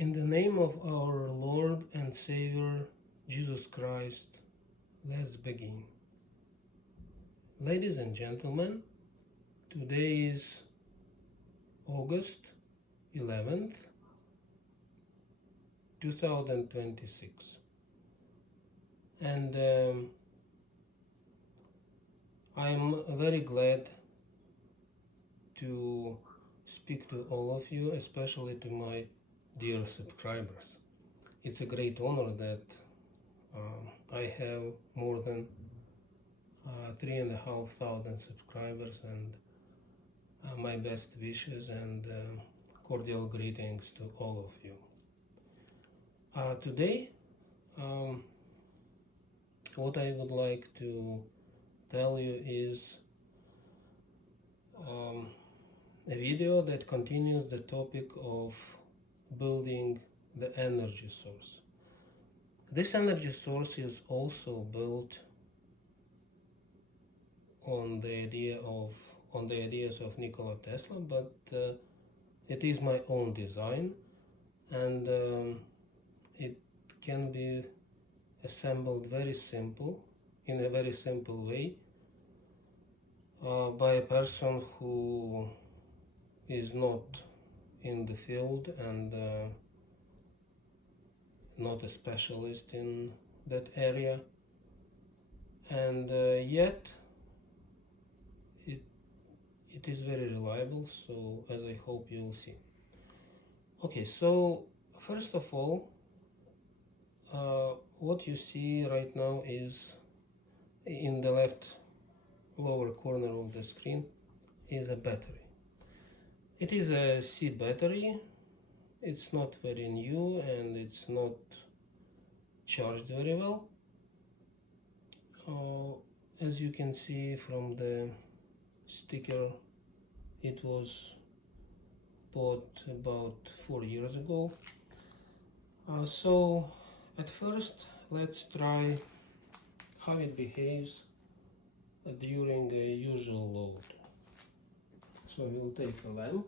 In the name of our Lord and Savior, Jesus Christ, let's begin. Ladies and gentlemen, today is August 11th, 2026. And I'm very glad to speak to all of you, especially to my dear subscribers. It's a great honor that I have more than 3,500 subscribers, and my best wishes and cordial greetings to all of you. Today, what I would like to tell you is a video that continues the topic of building the energy source. This energy source is also built on the ideas of Nikola Tesla, but it is my own design, and it can be assembled in a very simple way by a person who is not in the field and not a specialist in that area, and yet it is very reliable, so as I hope you will see. Okay, so first of all, what you see right now is in the left lower corner of the screen is a battery. It is a C battery. It's not very new and it's not charged very well. As you can see from the sticker, it was bought about 4 years ago. So at first, let's try how it behaves during a usual load. So we'll take a lamp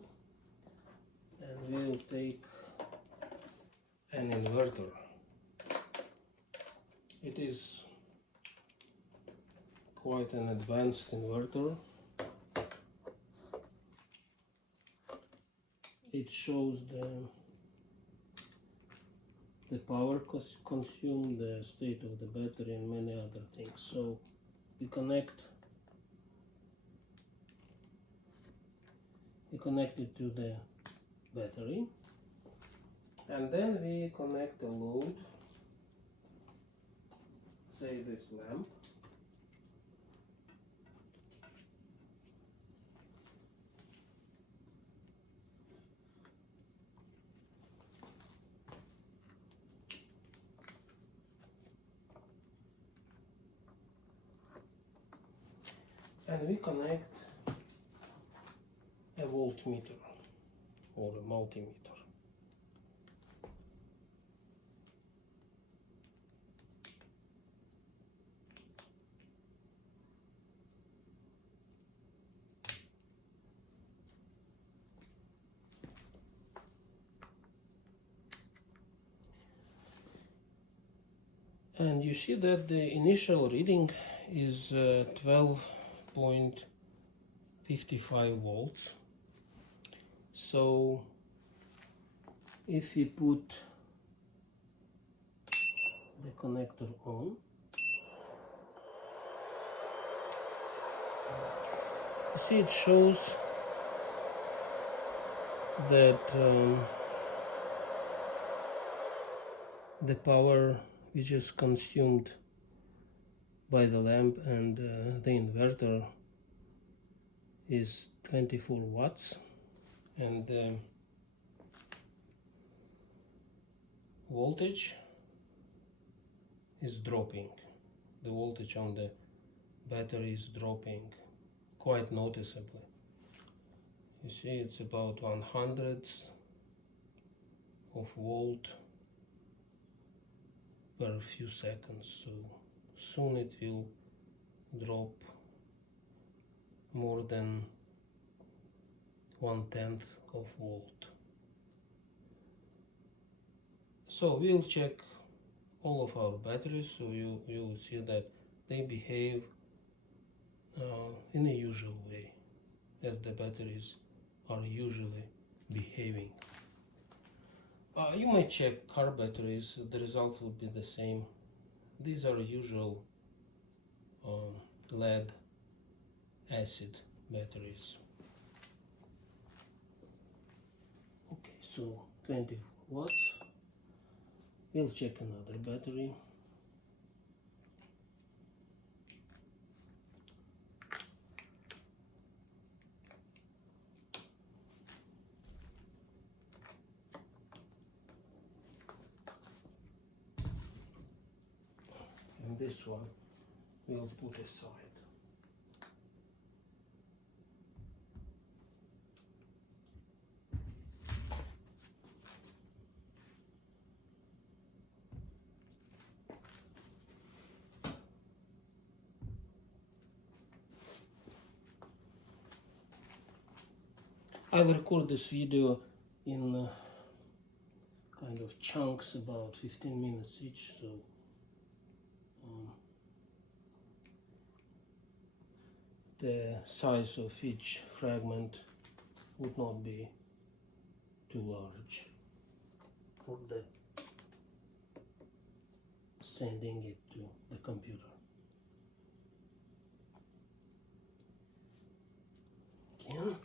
and we'll take an inverter. It is quite an advanced inverter. It shows the power consumed, the state of the battery, and many other things. So we connect it to the battery, and then we connect a load, say this lamp, and we connect a voltmeter or a multimeter. And you see that the initial reading is 12.55 volts. So if we put the connector on, you see it shows that the power which is consumed by the lamp and the inverter is 24 watts, and the voltage is dropping. The voltage on the battery is dropping quite noticeably. You see, it's about 1/100th of volt per few seconds, so soon it will drop more than 1/10 of volt. So we'll check all of our batteries, so you will see that they behave in a usual way, as the batteries are usually behaving. You might check car batteries, the results will be the same. These are usual lead acid batteries. Okay, so 24 watts. We'll check another battery. And this one we'll put aside. I'll record this video in kind of chunks, about 15 minutes each, so the size of each fragment would not be too large for the sending it to the computer. Again.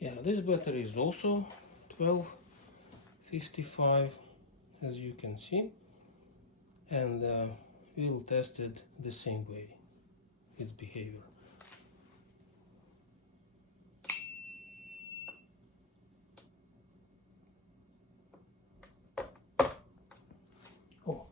Yeah, this battery is also 1255, as you can see, and we'll test it the same way, its behavior. Oh.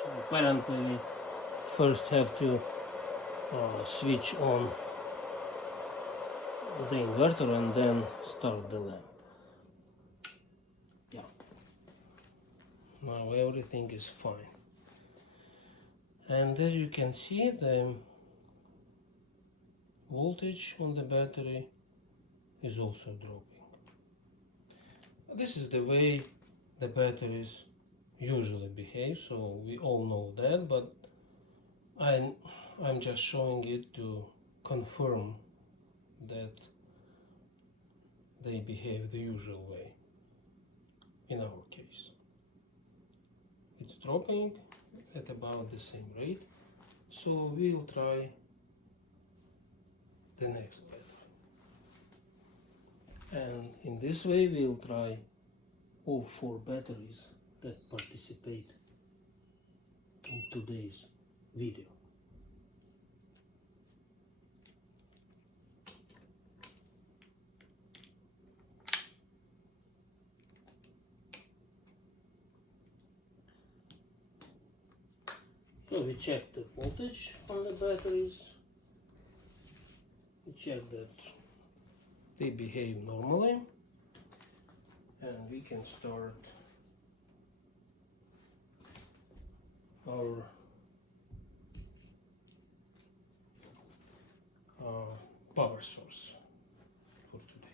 So apparently we first have to switch on the inverter and then start the lamp. Yeah. Now everything is fine. And as you can see, the voltage on the battery is also dropping. This is the way the batteries usually behave, so we all know that, but I'm just showing it to confirm that they behave the usual way in our case. It's dropping at about the same rate, so we'll try the next battery. And in this way we'll try all 4 batteries that participate in today's video. So we check the voltage on the batteries, we check that they behave normally, and we can start our power source for today.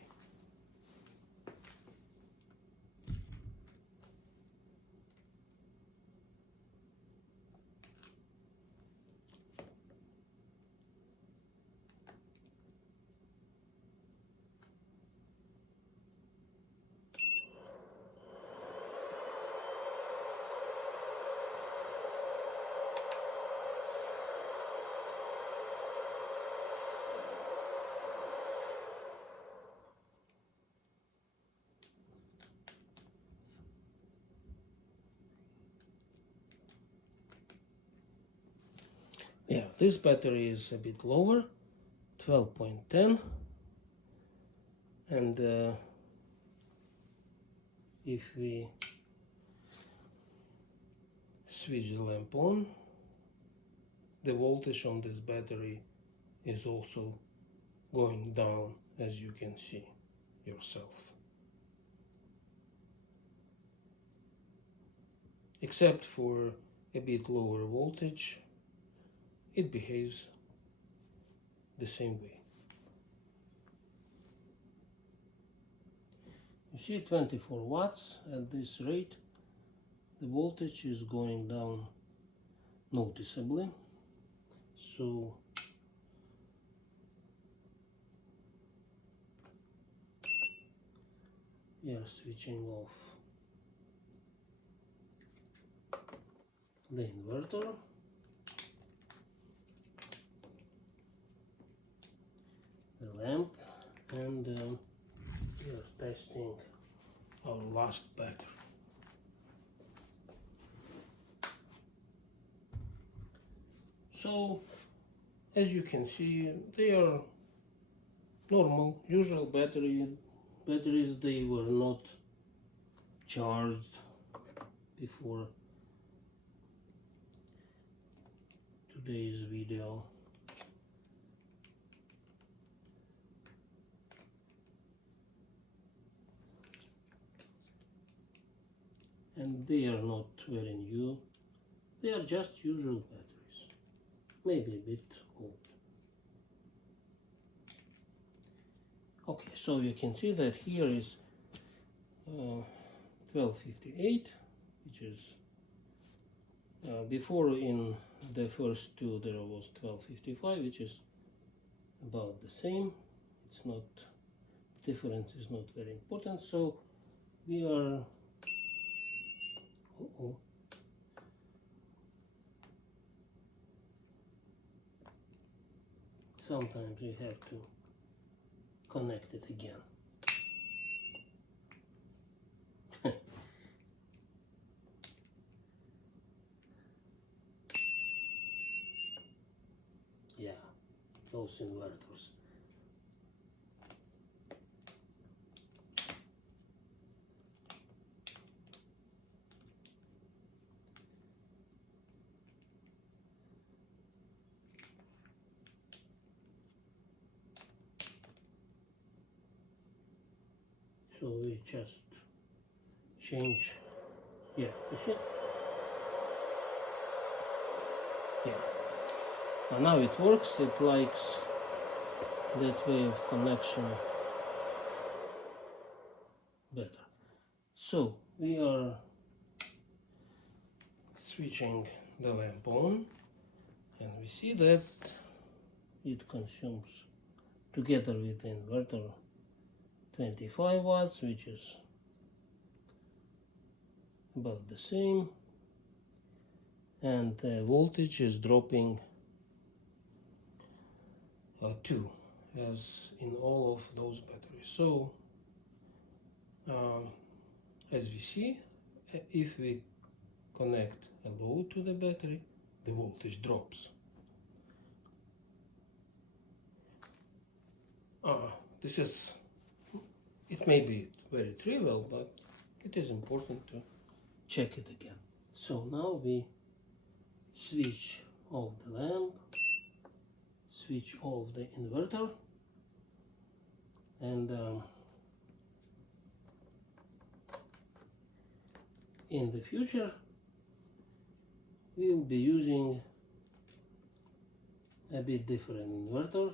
Yeah, this battery is a bit lower, 12.10, and if we switch the lamp on, the voltage on this battery is also going down, as you can see yourself. Except for a bit lower voltage, it behaves the same way. You see, 24 watts at this rate, the voltage is going down noticeably. So we are switching off the inverter. The lamp, and we are testing our last battery. So, as you can see, they are normal, usual batteries. They were not charged before today's video. And they are not very new. They are just usual batteries, maybe a bit old. Okay, so you can see that here is 1258, which is before in the first two there was 1255, which is about the same. It's not, difference is not very important. So we are sometimes we have to connect it again. Yeah, those inverters. So we just change, yeah, you see? Yeah. And now it works, it likes that way of connection better. So we are switching the lamp on, and we see that it consumes, together with the inverter, 25 watts, which is about the same, and the voltage is dropping 2, as in all of those batteries. So as we see, if we connect a load to the battery, the voltage drops. This is, it may be very trivial, but it is important to check it again. So now we switch off the lamp, switch off the inverter, and in the future we will be using a bit different inverter,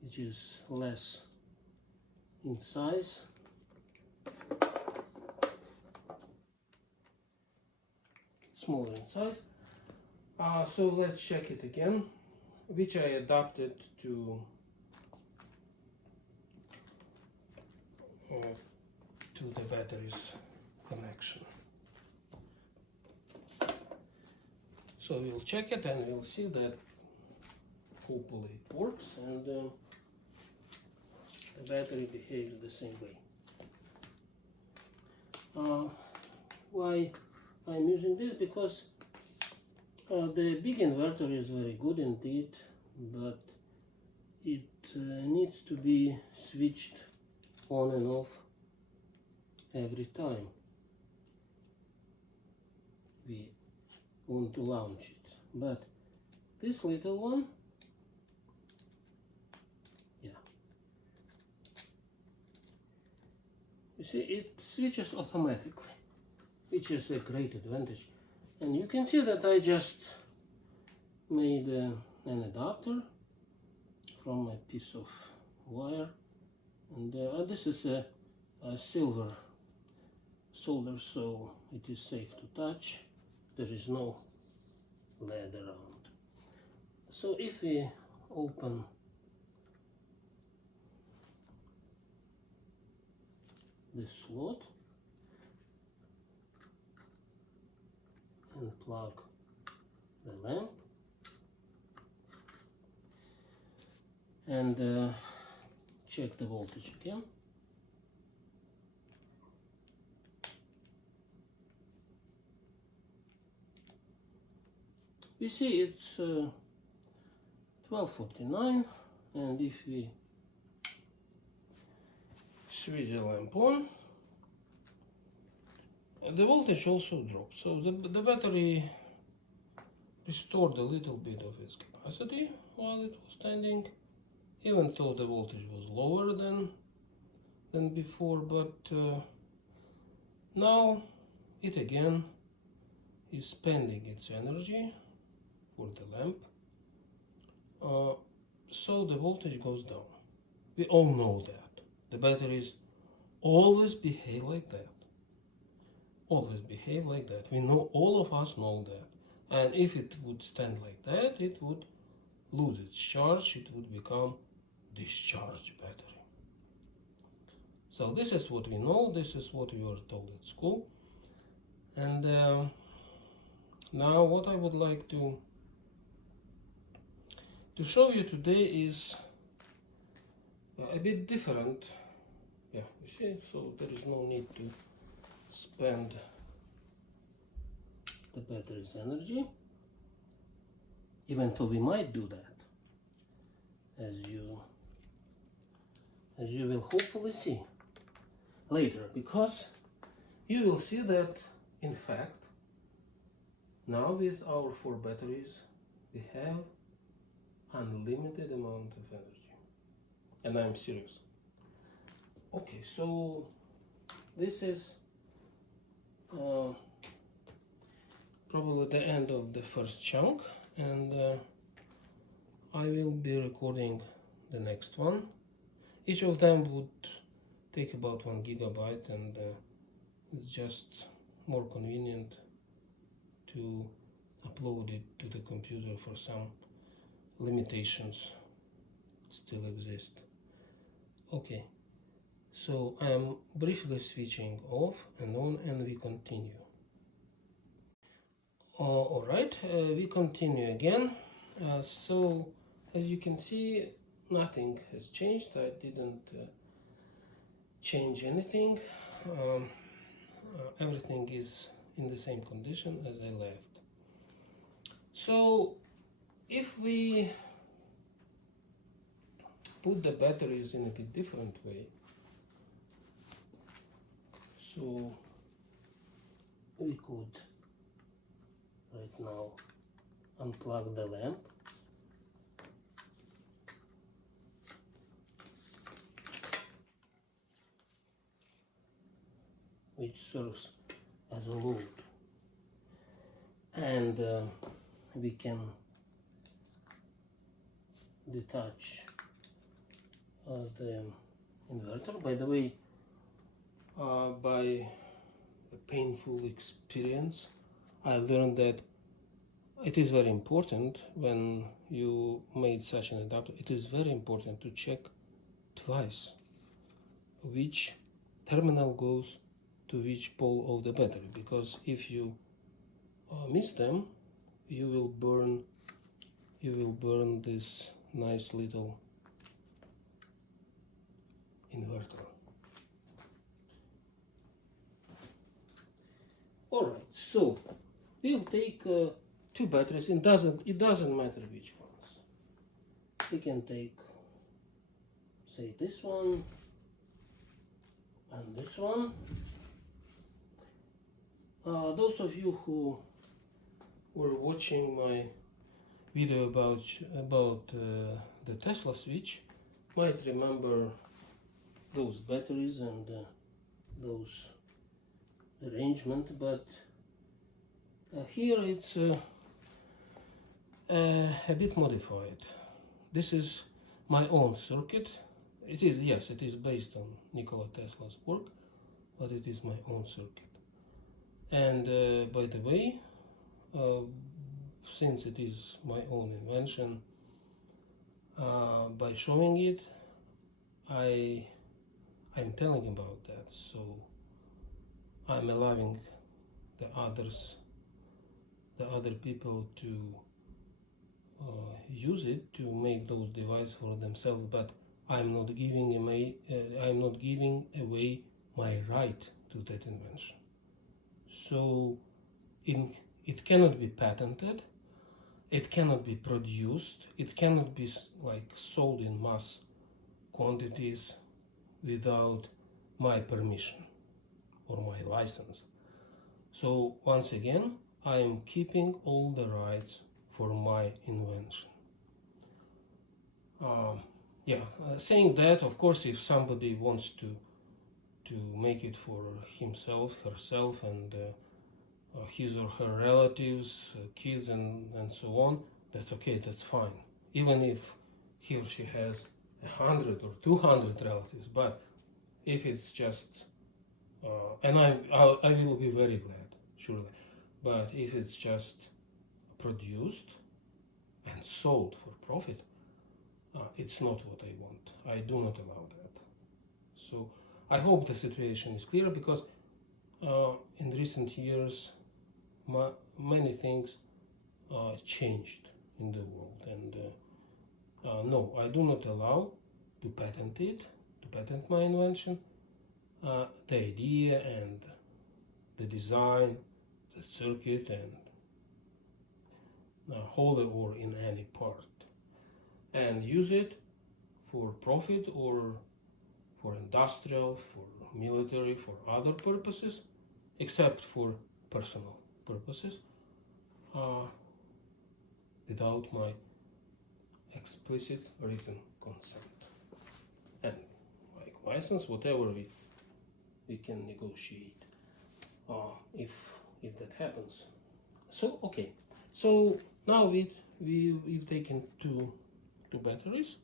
which is less in size. Smaller in size. So let's check it again, which I adapted to the batteries connection. So we'll check it and we'll see that hopefully it works, and the battery behaves the same way. Why I'm using this because the big inverter is very good indeed, but it needs to be switched on and off every time we want to launch it. But this little one, yeah, you see, it switches automatically, which is a great advantage. And you can see that I just made an adapter from a piece of wire, and this is a silver solder, so it is safe to touch. There is no lead around. So if we open this slot and plug the lamp and check the voltage again. We see it's 1249, and if we switch the lamp on, the voltage also drops. So the battery restored a little bit of its capacity while it was standing, even though the voltage was lower than before, but now it again is spending its energy for the lamp, so the voltage goes down. We all know that. The batteries always behave like that. Always behave like that. We know, all of us know that. And if it would stand like that, it would lose its charge, it would become discharged battery. So this is what we know, this is what we were told at school. And now what I would like to show you today is a bit different. Yeah, you see, so there is no need to spend the battery's energy, even though we might do that, as you will hopefully see later, because you will see that in fact now with our 4 batteries we have unlimited amount of energy, and I'm serious. Okay, so this is probably the end of the first chunk, and I will be recording the next one. Each of them would take about 1 gigabyte, and it's just more convenient to upload it to the computer, for some limitations still exist. Okay, so I am briefly switching off and on, and we continue. Alright, we continue again. So as you can see, nothing has changed. I didn't change anything. Everything is in the same condition as I left. So if we put the batteries in a bit different way, so we could right now unplug the lamp, which serves as a load, and we can detach the inverter. By the way, by a painful experience, I learned that it is very important when you made such an adapter, it is very important to check twice which terminal goes to which pole of the battery, because if you miss them, you will burn this nice little inverter. All right. So we'll take two batteries. It doesn't matter which ones. We can take, say, this one and this one. Those of you who were watching my video about the Tesla switch might remember those batteries and those arrangement, but here it's a bit modified. This is my own circuit. It is, yes, it is based on Nikola Tesla's work, but it is my own circuit. And by the way, since it is my own invention, by showing it, I'm telling about that, so I'm allowing the other people to use it to make those devices for themselves, but I'm not giving away my right to that invention. So it cannot be patented, it cannot be produced, it cannot be like sold in mass quantities without my permission or my license. So once again, I am keeping all the rights for my invention. Saying that, of course, if somebody wants to make it for himself, herself, and his or her relatives, kids, and so on, that's okay, that's fine. Even if he or she has 100 or 200 relatives, but if it's just, and I will be very glad, surely, but if it's just produced and sold for profit, it's not what I want. I do not allow that. So I hope the situation is clear, because in recent years many things changed in the world, and no, I do not allow to patent my invention, the idea and the design, the circuit, and wholly or in any part, and use it for profit or for industrial, for military, for other purposes, except for personal purposes, without my explicit written consent. And like license, whatever we can negotiate if that happens. So okay, so now we've taken two batteries,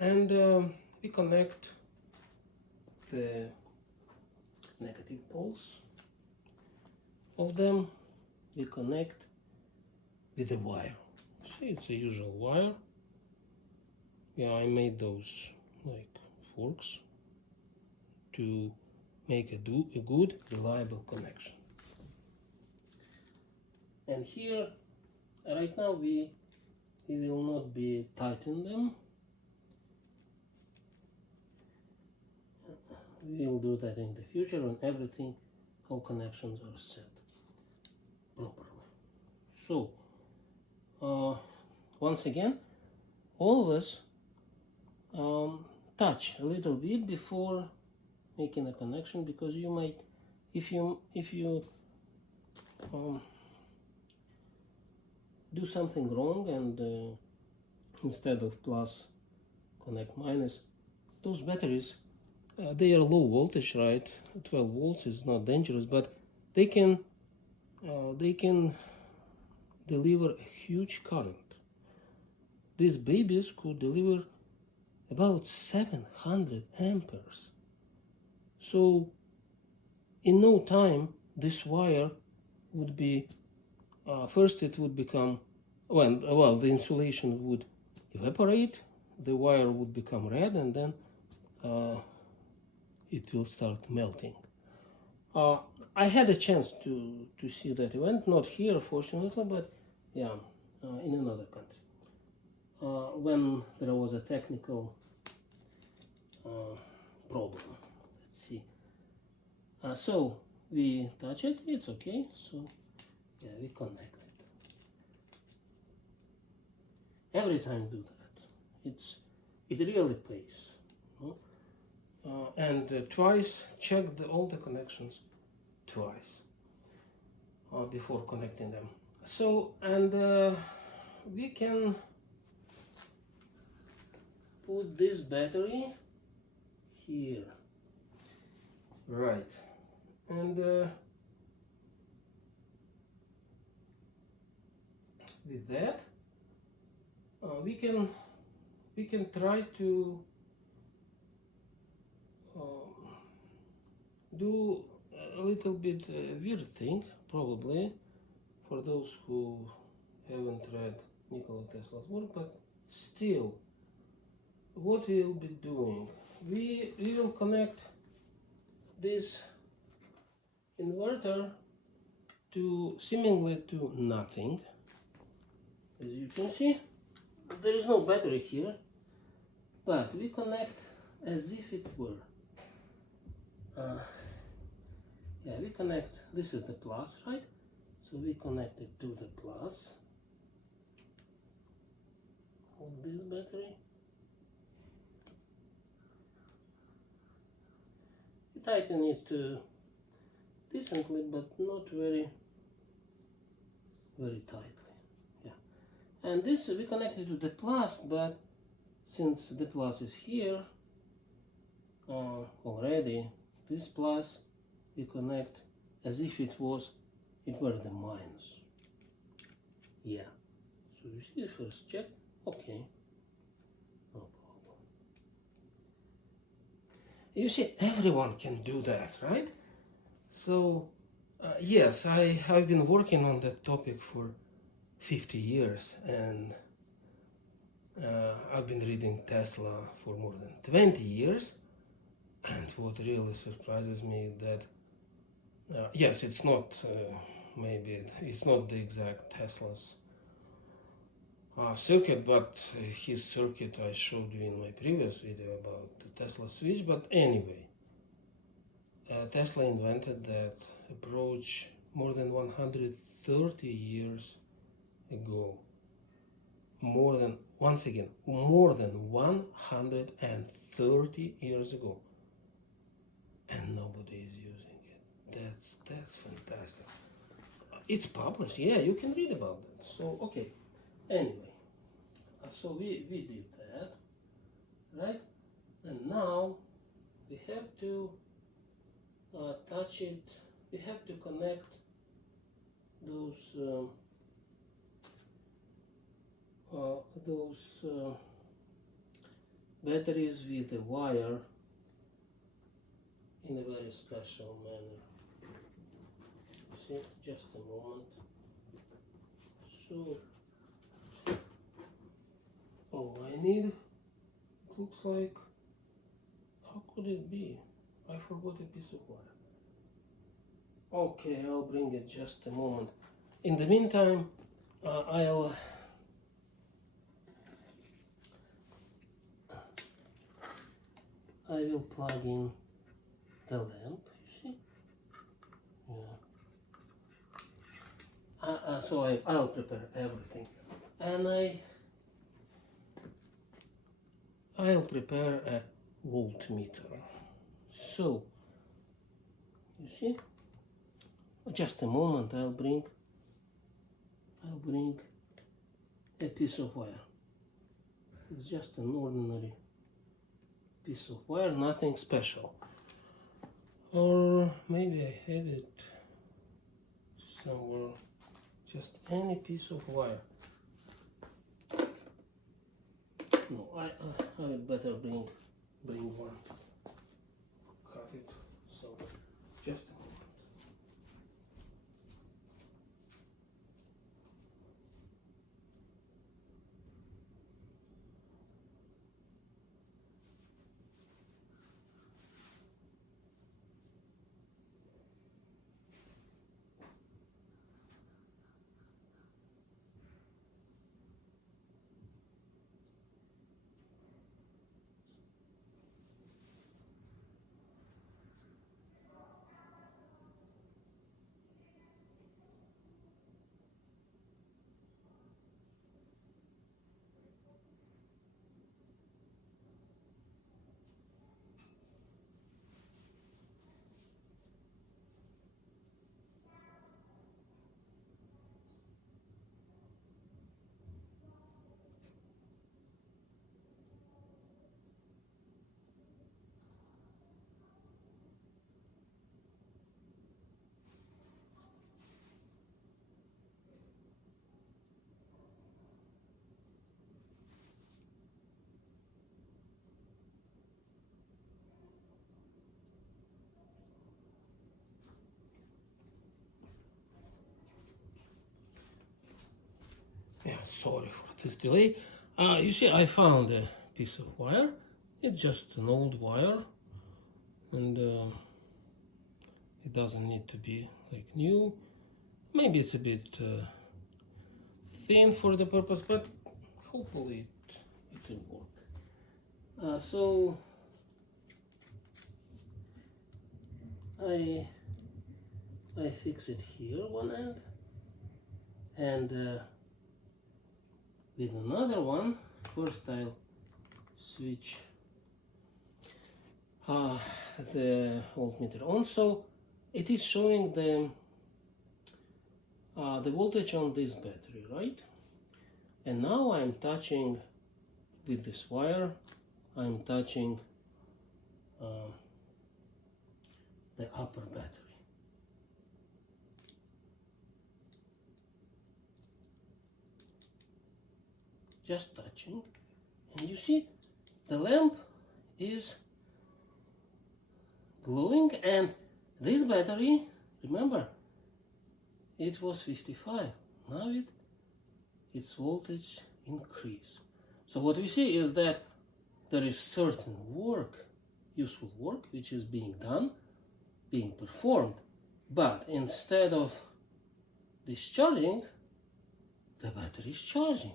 and we connect the negative poles of them. We connect with the wire. See, it's a usual wire. Yeah, I made those like forks to make a good, reliable connection. And here, right now, we will not be tightening them. We will do that in the future when everything, all connections are set properly. So, once again, always touch a little bit before making a connection, because you might, if you do something wrong and instead of plus connect minus, those batteries, they are low voltage, right? 12 volts is not dangerous, but they can deliver a huge current. These babies could deliver about 700 amperes. So in no time this wire would be, first it would become, well, the insulation would evaporate, the wire would become red, and then it will start melting. I had a chance to see that event, not here fortunately, but yeah, in another country, when there was a technical problem. Let's see, So we touch it, it's okay. So yeah, we connect it. Every time do that. It really pays. No? And twice check all the connections twice before connecting them. So, and we can put this battery here, right? And with that, we can try to do a little bit weird thing, probably, for those who haven't read Nikola Tesla's work, but still, what we will be doing, we will connect this inverter to seemingly to nothing. As you can see, there is no battery here, but we connect as if it were. Yeah, we connect, this is the plus, right? So we connect it to the plus of this battery. We tighten it decently, but not very tightly. Yeah, and this we connected to the plus, but since the plus is here already, this plus we connect as if it were the minus. Yeah. So you see the first check. Okay. No problem. You see, everyone can do that, right? So yes, I've been working on that topic for 50 years, and I've been reading Tesla for more than 20 years. And what really surprises me that yes, it's not maybe it's not the exact Tesla's circuit, but his circuit I showed you in my previous video about the Tesla switch. But anyway, Tesla invented that approach more than 130 years ago. More than 130 years ago, and nobody is using it. That's fantastic. It's published, yeah, you can read about that. So okay, anyway, so we did that, right? And now we have to touch it. We have to connect those batteries with a wire in a very special manner. You see, just a moment. So, all I need, it looks like, how could it be? I forgot a piece of wire. Okay, I'll bring it just a moment. In the meantime, I will plug in the lamp, you see? Yeah. So I'll prepare everything. And I'll prepare a voltmeter. So, you see? Just a moment, I'll bring a piece of wire. It's just an ordinary piece of wire, nothing special. Or maybe I have it somewhere, just any piece of wire. No, I better bring one. Cut it. So just a moment. Sorry for this delay. You see, I found a piece of wire. It's just an old wire, and it doesn't need to be like new. Maybe it's a bit thin for the purpose, but hopefully it will work. So I fix it here one end, and with another one, first I'll switch the voltmeter on, so it is showing the voltage on this battery, right? And now I'm touching with this wire, I'm touching the upper battery. Just touching, and you see the lamp is glowing, and this battery, remember, it was 55. Now its voltage increase. So what we see is that there is certain work, useful work, which is being done, being performed, but instead of discharging, the battery is charging.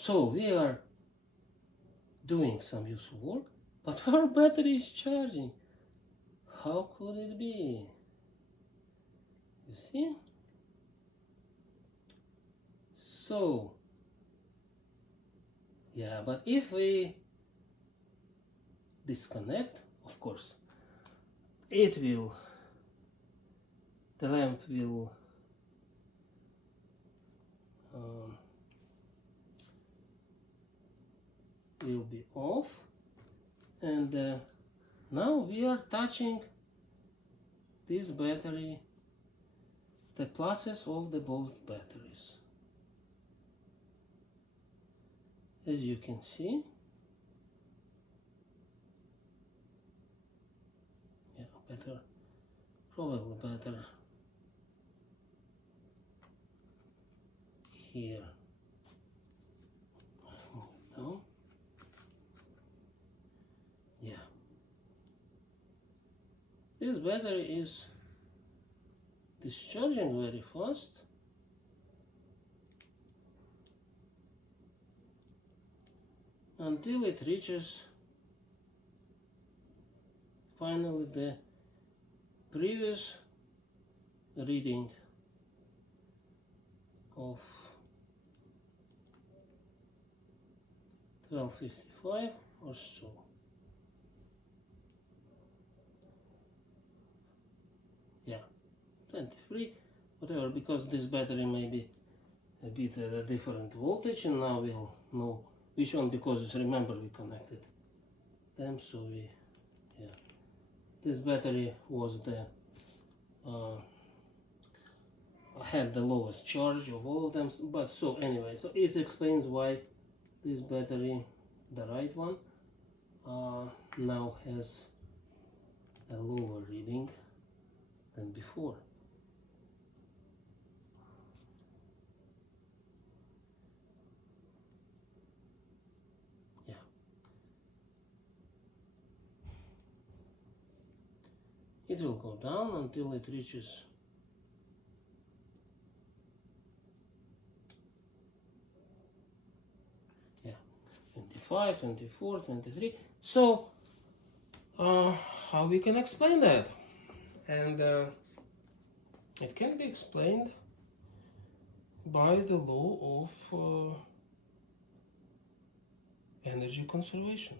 So we are doing some useful work, but our battery is charging. How could it be? You see? So, yeah, but if we disconnect, of course, the lamp will be off, and now we are touching this battery, the pluses of the both batteries. As you can see, yeah, better, probably better here. Move it down. Yeah. This battery is discharging very fast. Until it reaches finally the previous reading of 1255 or so. Yeah, 23, whatever, because this battery may be a bit a different voltage, and now we'll know which one, because remember we connected them, so this battery was the had the lowest charge of all of them, but so anyway, so it explains why this battery, the right one, now has a lower reading than before. It will go down until it reaches 25, 24, 23. So how we can explain that? And it can be explained by the law of energy conservation.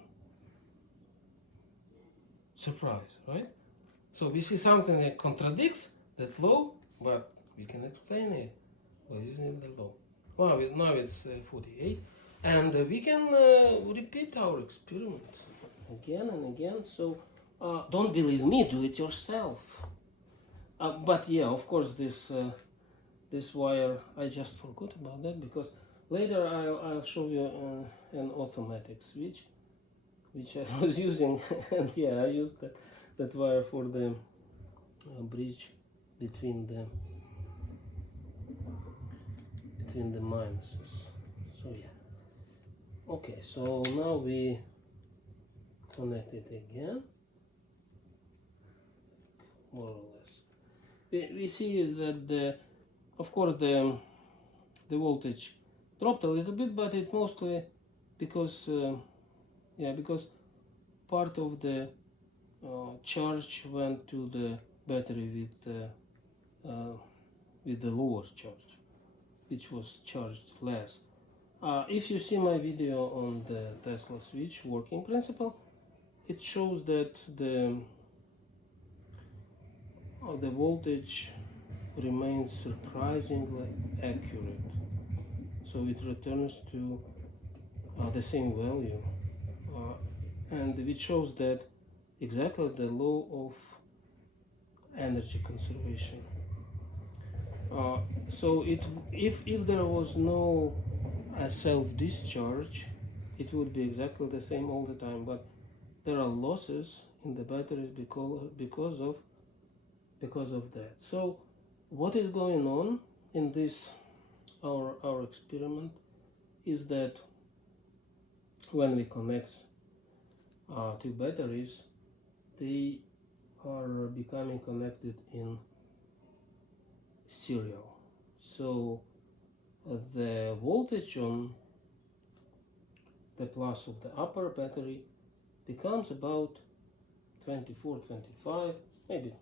Surprise, right? So we see something that contradicts that law, but we can explain it by using the law. Well, now it's 48, and we can repeat our experiment again and again. So don't believe me, do it yourself. But yeah, of course, this wire, I just forgot about that, because later I'll show you an automatic switch, which I was using, and yeah, I used that wire for the bridge between the minuses. So yeah. Okay, so now we connect it again, more or less. We see is that of course the voltage dropped a little bit, but it mostly because because part of the charge went to the battery with the lower charge, which was charged less. If you see my video on the Tesla switch working principle, it shows that the voltage remains surprisingly accurate, so it returns to the same value, and it shows that exactly the law of energy conservation. So if there was no self-discharge, it would be exactly the same all the time, but there are losses in the batteries because of that. So what is going on in this our experiment is that when we connect two batteries, they are becoming connected in serial. So the voltage on the plus of the upper battery becomes about 24, 25, maybe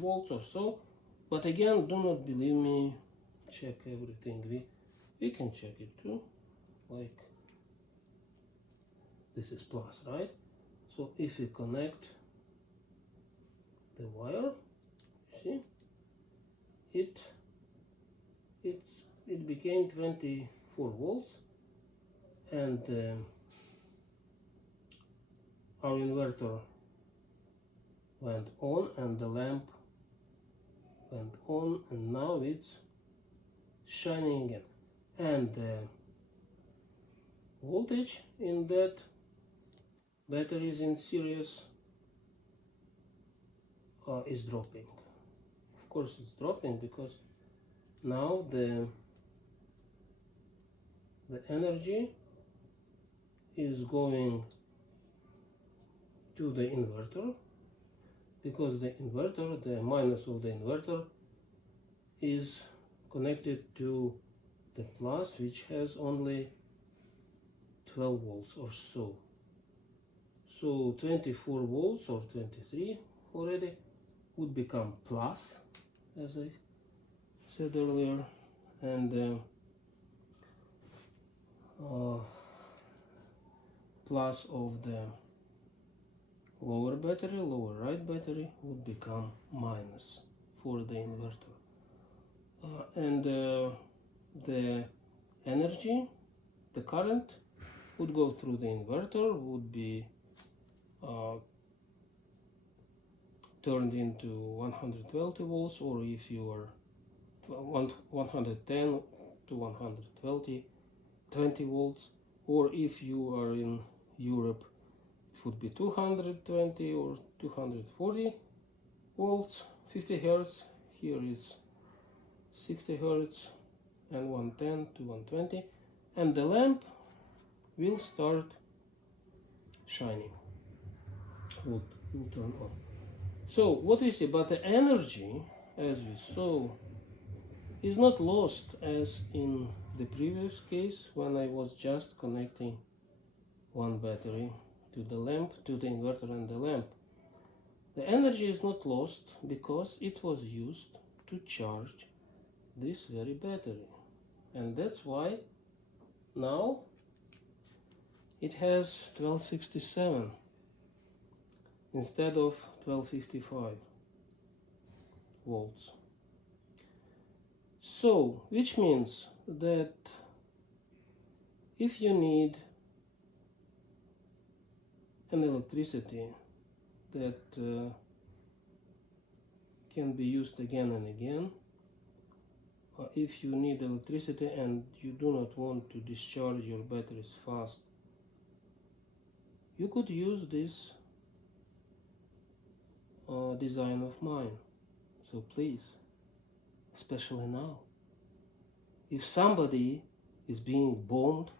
volts or so. But again, do not believe me, check everything. We can check it too, like this is plus, right? So if we connect the wire, see, it became 24 volts, and our inverter went on and the lamp went on, and now it's shining again, and the voltage in that battery is in series is dropping. Of course it's dropping because now the energy is going to the inverter, because the inverter, the minus of the inverter, is connected to the plus, which has only 12 volts or so. So 24 volts or 23 already would become plus, as I said earlier, and plus of the lower battery, lower right battery, would become minus for the inverter, and the energy, the current, would go through the inverter, would be turned into 120 volts, or if you are 110 to 120 volts, or if you are in Europe, it would be 220 or 240 volts, 50 hertz. Here is 60 hertz, and 110 to 120, and the lamp will start shining, will turn on. So what we see, but the energy, as we saw, is not lost as in the previous case when I was just connecting one battery to the lamp, to the inverter and the lamp. The energy is not lost because it was used to charge this very battery, and that's why now it has 1267 instead of 1255 volts. So, which means that if you need an electricity that can be used again and again, if you need electricity and you do not want to discharge your batteries fast, you could use this design of mine. So please, especially now, if somebody is being bombed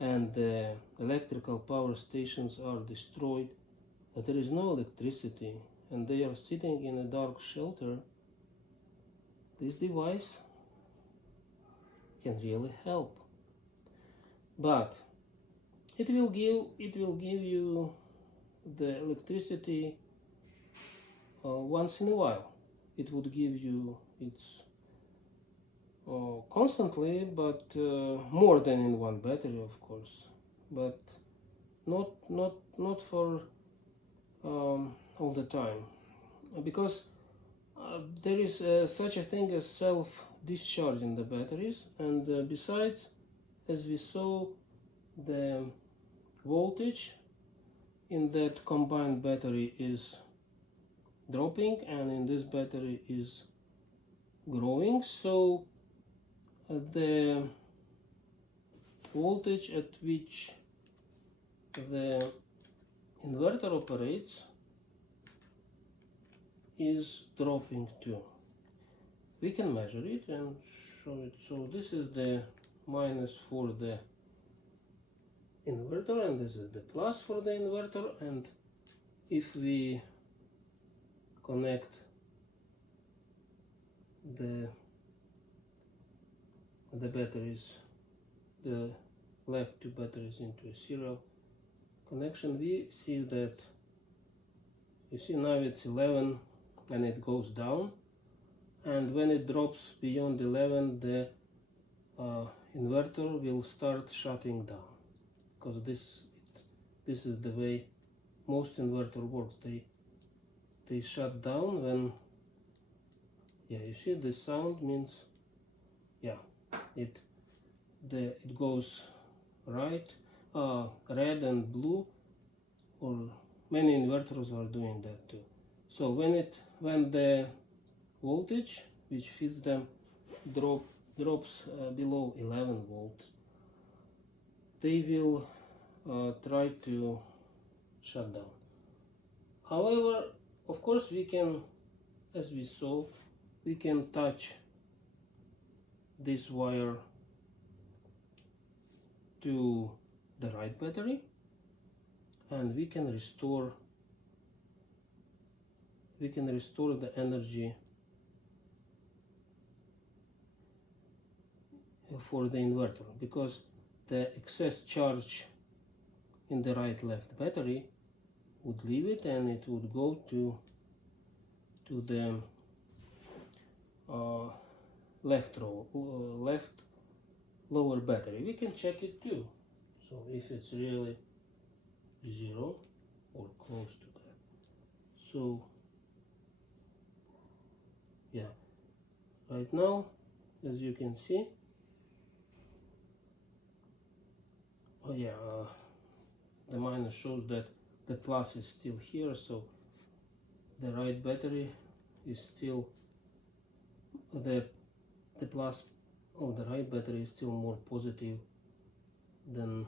and the electrical power stations are destroyed, but there is no electricity and they are sitting in a dark shelter, this device can really help. But it will give you the electricity once in a while. It would give you its constantly, but more than in one battery, of course, but not for all the time, because there is such a thing as self-discharge in the batteries, and besides, as we saw, the voltage in that combined battery is dropping and in this battery is growing, so the voltage at which the inverter operates is dropping too. We can measure it and show it. So this is the minus for the inverter and this is the plus for the inverter, and if we connect the batteries, the left two batteries into a serial connection, we see that, you see now it's 11 and it goes down, and when it drops beyond 11 the inverter will start shutting down, because this is the way most inverter works. They shut down when, yeah, you see the sound means, yeah, it goes right, red and blue, or many inverters are doing that too. So when the voltage which feeds them drops below 11 volts, they will try to shut down. However, of course, we can, as we saw, we can touch this wire to the right battery and we can restore the energy for the inverter, because the excess charge in the right-left battery would leave it and it would go to the left lower battery. We can check it too. So if it's really 0 or close to that. So yeah, right now, as you can see, the minus shows that the plus is still here, so the right battery is still, the plus of the right battery is still more positive than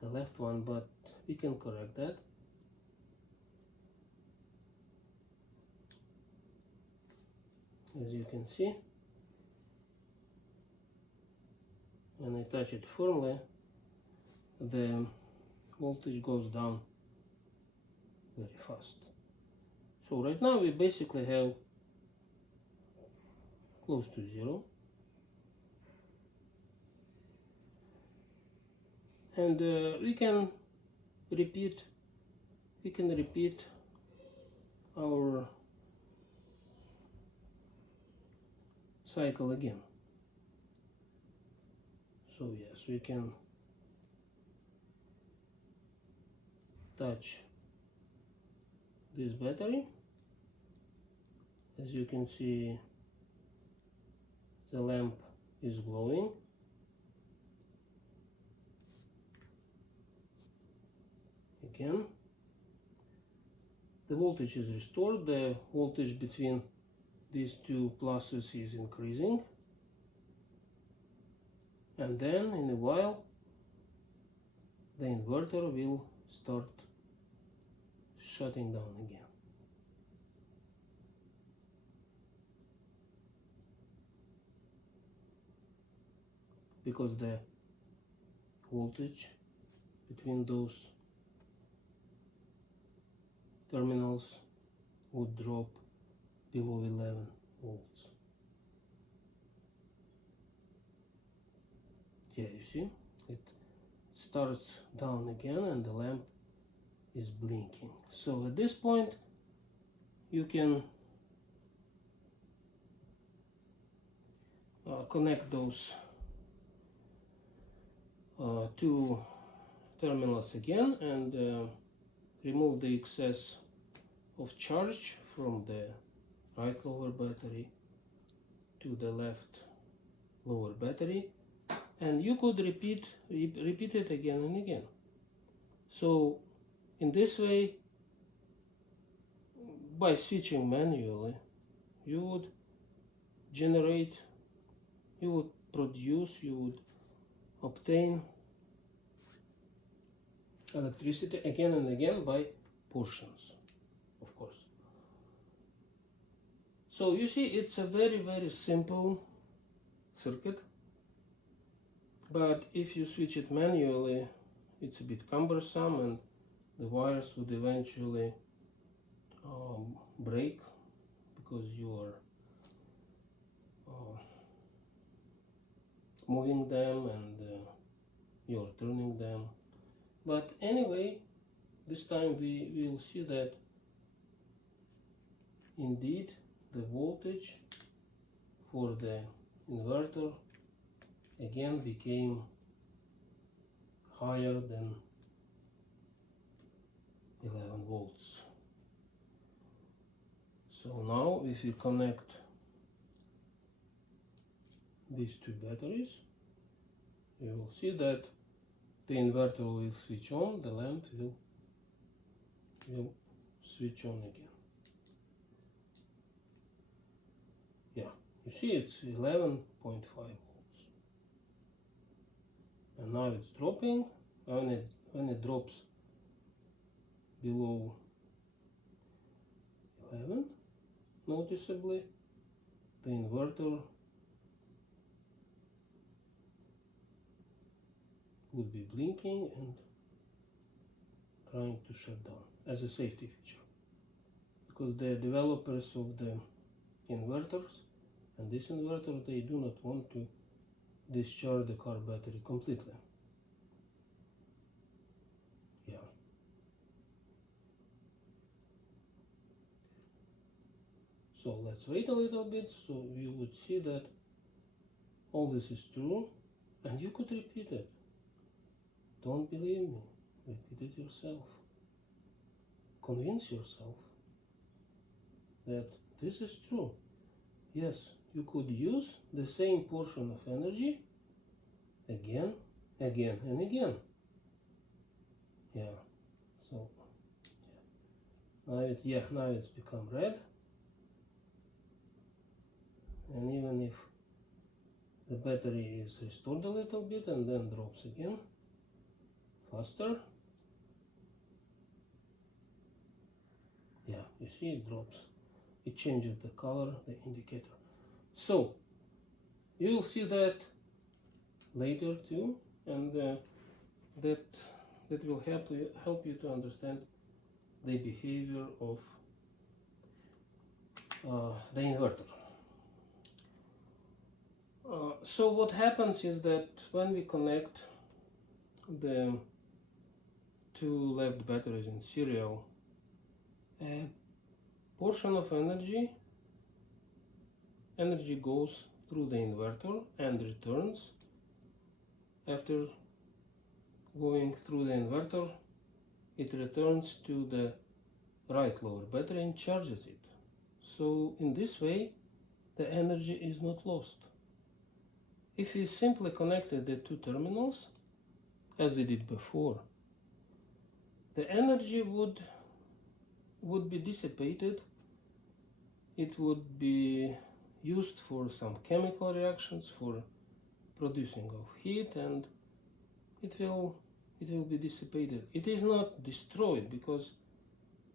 the left one, but we can correct that. As you can see, when I touch it firmly, the voltage goes down very fast. So right now we basically have close to 0, and we can repeat our cycle again. So yes, we can touch this battery. As you can see, the lamp is glowing. Again, the voltage is restored. The voltage between these two pluses is increasing, and then in a while the inverter will start shutting down again. because the voltage between those terminals would drop below 11 volts. Yeah, you see, it starts down again and the lamp is blinking. So at this point you can connect those two terminals again and remove the excess of charge from the right lower battery to the left lower battery, and you could repeat it again and again. So in this way, by switching manually, you would generate, you would produce, you would obtain electricity again and again by portions, of course. So you see, it's a very simple circuit, but if you switch it manually, it's a bit cumbersome and the wires would eventually break because you are moving them and you're turning them. But anyway, this time we will see that indeed the voltage for the inverter again became higher than 11 volts. So now if we connect these two batteries, you will see that the inverter will switch on, the lamp will switch on again. Yeah, you see it's 11.5 volts. And now it's dropping. When it drops below 11, noticeably, the inverter would be blinking and trying to shut down as a safety feature, because the developers of the inverters and this inverter, they do not want to discharge the car battery completely. Yeah. So let's wait a little bit so you would see that all this is true, and you could repeat it. Don't believe me, repeat it yourself. Convince yourself that this is true. Yes, you could use the same portion of energy again and again. Yeah, so yeah. Now it's become red, and even if the battery is restored a little bit and then drops again faster, yeah, you see it drops. It changes the color, the indicator. So you will see that later too, and that will help you to understand the behavior of the inverter. So what happens is that when we connect the two left batteries in serial, a portion of energy goes through the inverter and returns. After going through the inverter, it returns to the right lower battery and charges it. So in this way, the energy is not lost. If we simply connected the two terminals, as we did before, the energy would be dissipated. It would be used for some chemical reactions, for producing of heat, and it will be dissipated. It is not destroyed, because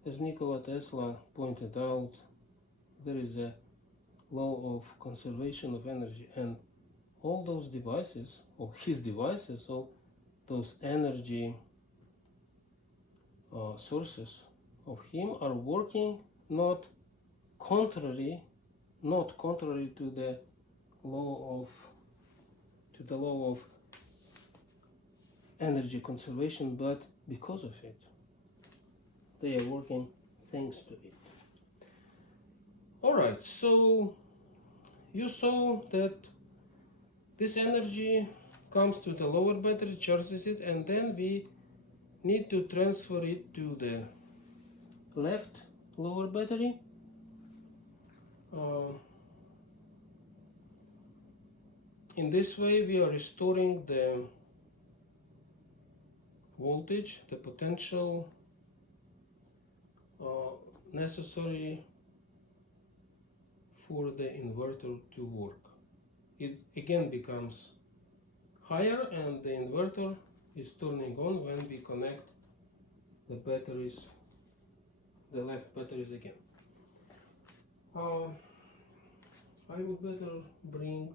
as Nikola Tesla pointed out, there is a law of conservation of energy, and all those devices, or his devices, all those energy sources of him are working not contrary to the law of energy conservation, but because of it. They are working thanks to it. Alright, so you saw that this energy comes to the lower battery, charges it, and then we need to transfer it to the left lower battery. In this way we are restoring the voltage, the potential necessary for the inverter to work. It again becomes higher, and the inverter is turning on when we connect the batteries, the left batteries again. I would better bring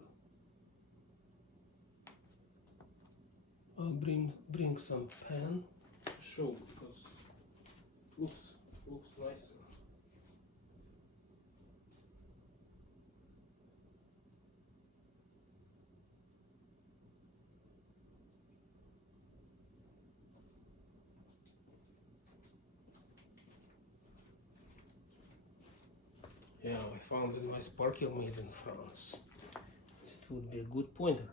some pen to show, because looks nicer. Yeah, I found that my sparkle made in France. It would be a good pointer.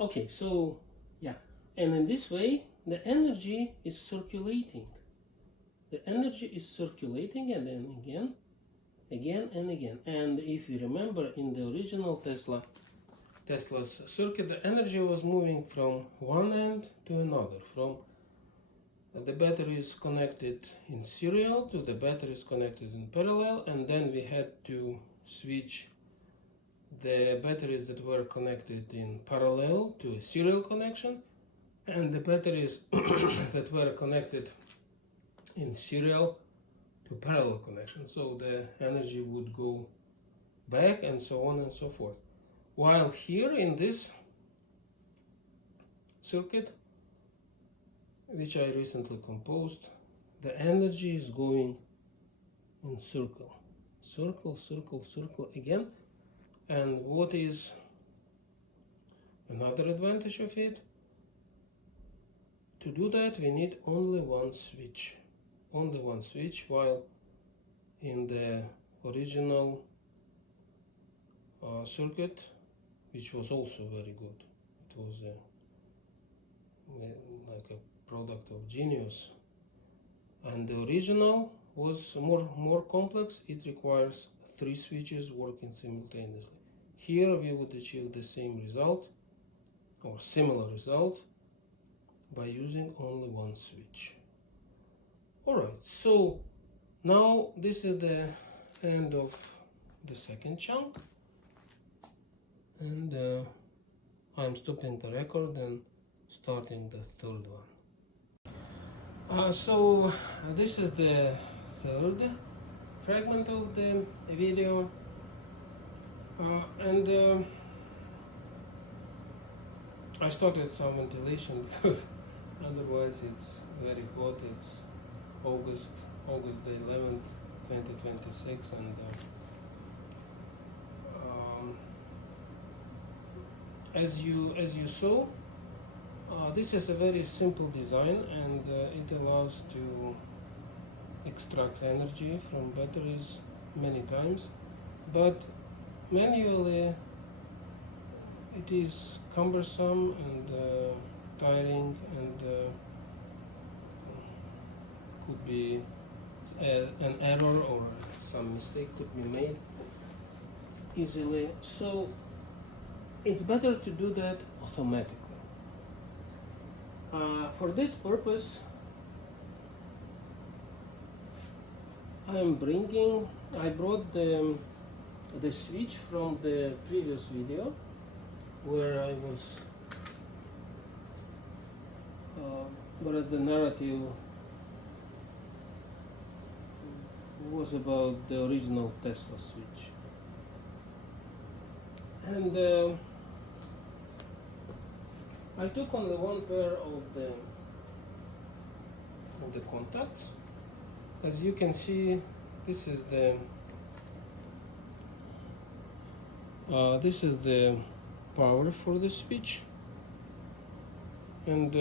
Okay, so yeah, and in this way the energy is circulating. The energy is circulating, and then again and again. And if you remember, in the original Tesla's circuit, the energy was moving from one end to another, from the batteries connected in serial to the batteries connected in parallel, and then we had to switch the batteries that were connected in parallel to a serial connection, and the batteries that were connected in serial to parallel connection. So the energy would go back, and so on and so forth. While here in this circuit, which I recently composed, the energy is going in circle again. And what is another advantage of it? To do that we need only one switch, while in the original circuit, which was also very good, it was like a product of genius, and the original was more complex. It requires 3 switches working simultaneously. Here we would achieve the same result or similar result by using only one switch. Alright, so now this is the end of the second chunk, and I'm stopping the record and starting the third one. So this is the third fragment of the video, and I started some ventilation because otherwise it's very hot. It's August the 11th, 2026, and as you saw, this is a very simple design, and it allows to extract energy from batteries many times, but manually it is cumbersome and tiring, and could be an error or some mistake could be made easily. So it's better to do that automatically. For this purpose, I brought the switch from the previous video, where I was where the narrative was about the original Tesla switch, and I took only one pair of the contacts. As you can see, this is the power for the switch, and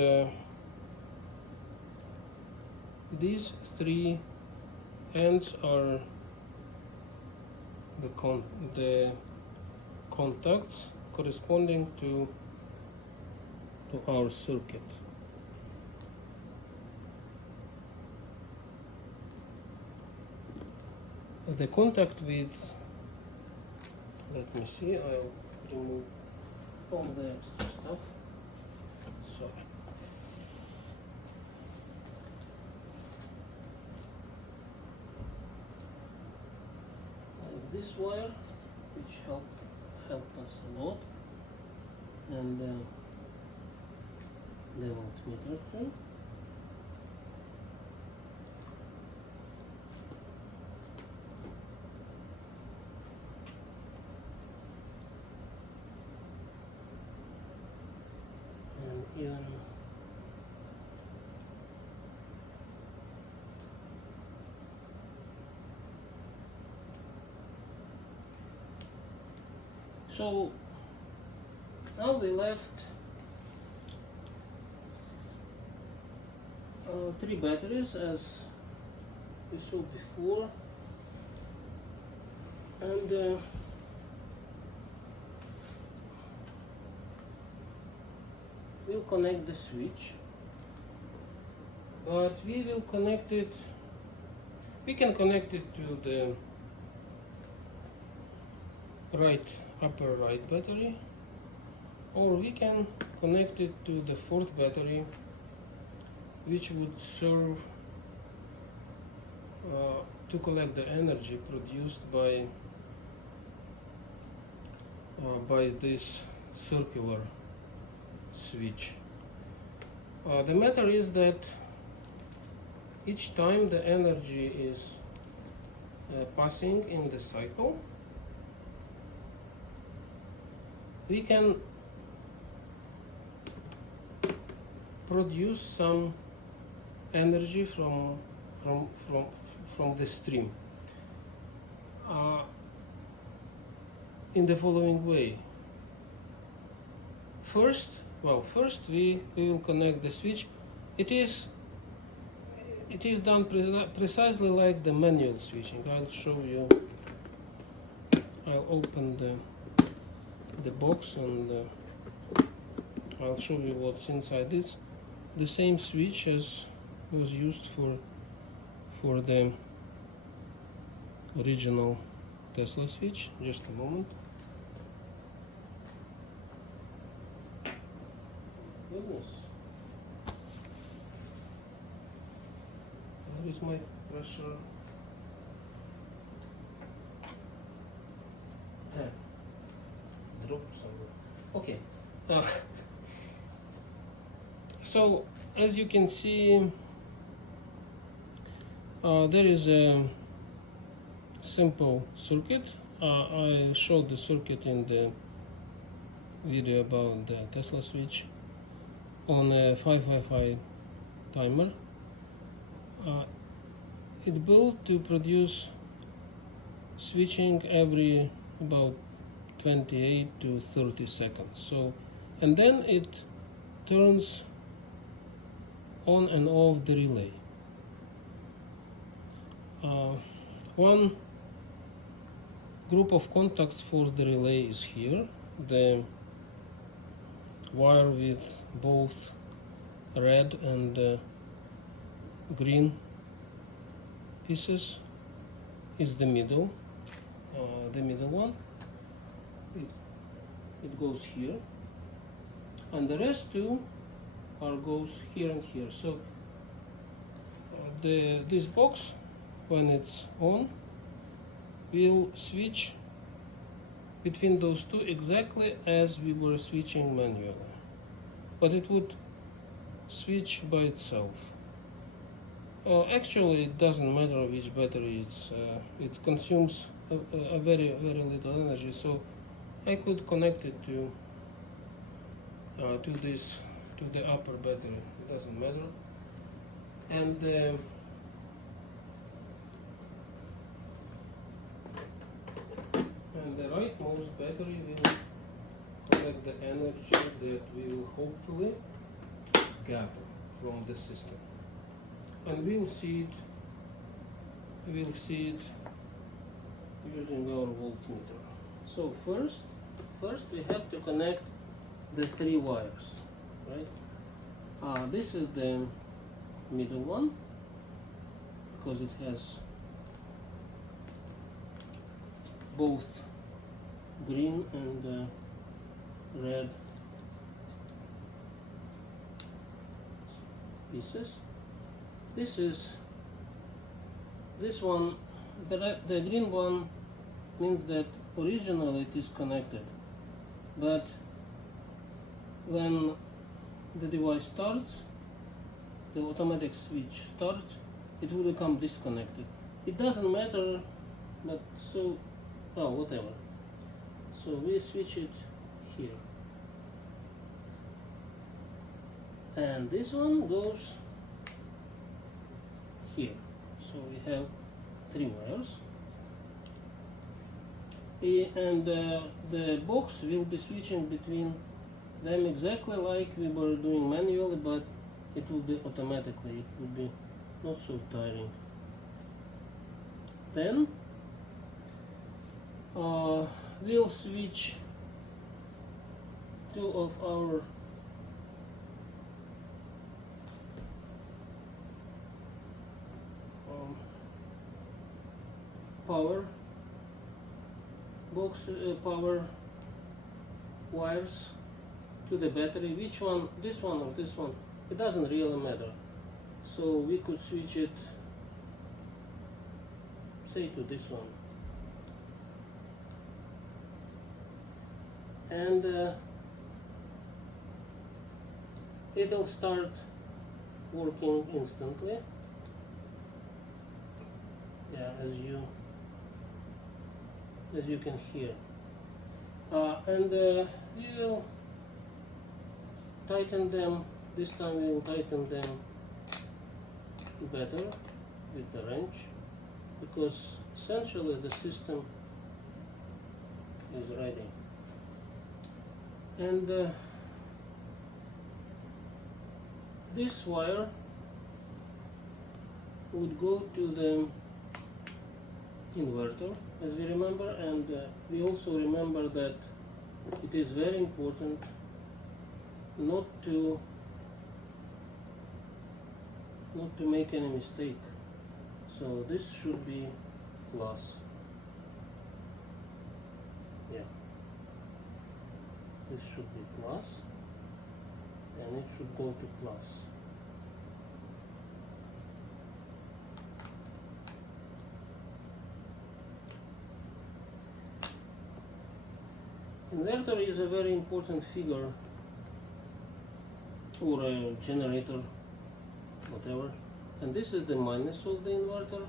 these three ends are the contacts corresponding to our circuit. The contact with, let me see, I'll remove all the extra stuff. Sorry. Like this wire, which helped us a lot, and the voltmeter too. Even so now we left 3 batteries as we saw before, and we'll connect the switch, but we will connect it, we can connect it to the upper right battery, or we can connect it to the 4th battery, which would serve to collect the energy produced by this circular switch. The matter is that each time the energy is passing in the cycle, we can produce some energy from the stream in the following way. First we will connect the switch. It is done precisely like the manual switching. I'll show you. I'll open the box and I'll show you what's inside. It's the same switch as was used for the original Tesla switch. Just a moment. Goodness. Where is my pressure? Dropped somewhere. Okay. So as you can see, there is a simple circuit. I showed the circuit in the video about the Tesla switch on a 555 timer. It built to produce switching every about 28 to 30 seconds. So, and then it turns on and off the relay. One group of contacts for the relay is here. The wire with both red and green pieces is the middle one. It goes here, and the rest two goes here and here. So this box, when it's on, will switch between those two exactly as we were switching manually, but it would switch by itself. Actually, it doesn't matter which battery it consumes a very little energy, so I could connect it to this to the upper battery, it doesn't matter. And the rightmost battery will collect the energy that we will hopefully gather from the system, and we'll see it using our voltmeter. So first we have to connect the 3 wires, right? This is the middle one because it has both green and red pieces. This one, the green one means that originally it is connected, but when the device starts, the automatic switch starts, it will become disconnected. It doesn't matter, but so, well, whatever. So we switch it here. And this one goes here. So we have 3 wires. And the box will be switching between them exactly like we were doing manually, but it will be automatically. It will be not so tiring. Then we'll switch 2 of our power box, power wires to the battery. Which one? This one or this one? It doesn't really matter. So we could switch it, say, to this one. And it'll start working instantly. Yeah, as you can hear. And we will tighten them. This time we will tighten them better with the wrench, because essentially the system is ready. And this wire would go to the inverter, as we remember, and we also remember that it is very important not to make any mistake. So this should be plus. Yeah, this should be plus, and it should go to plus. Inverter is a very important figure, or a generator, whatever, and this is the minus of the inverter,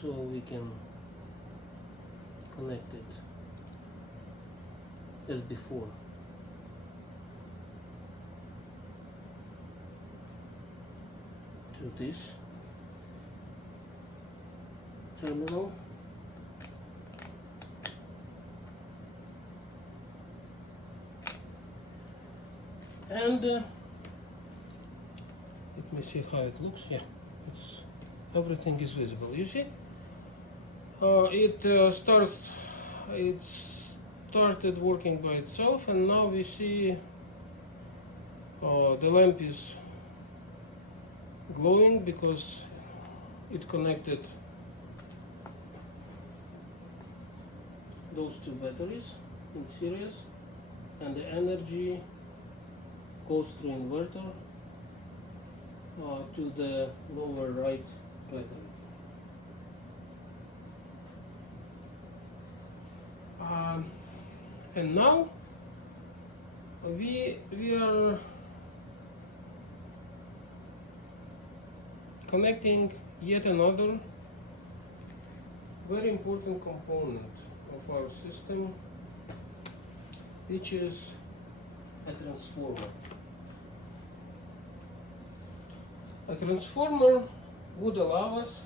so we can connect it as before. To this terminal. And let me see how it looks. Yeah, everything is visible. You see, it started working by itself, and now we see the lamp is glowing because it connected those 2 batteries in series, and the energy goes through inverter to the lower right battery. And now we are connecting yet another very important component of our system, which is a transformer. A transformer would allow us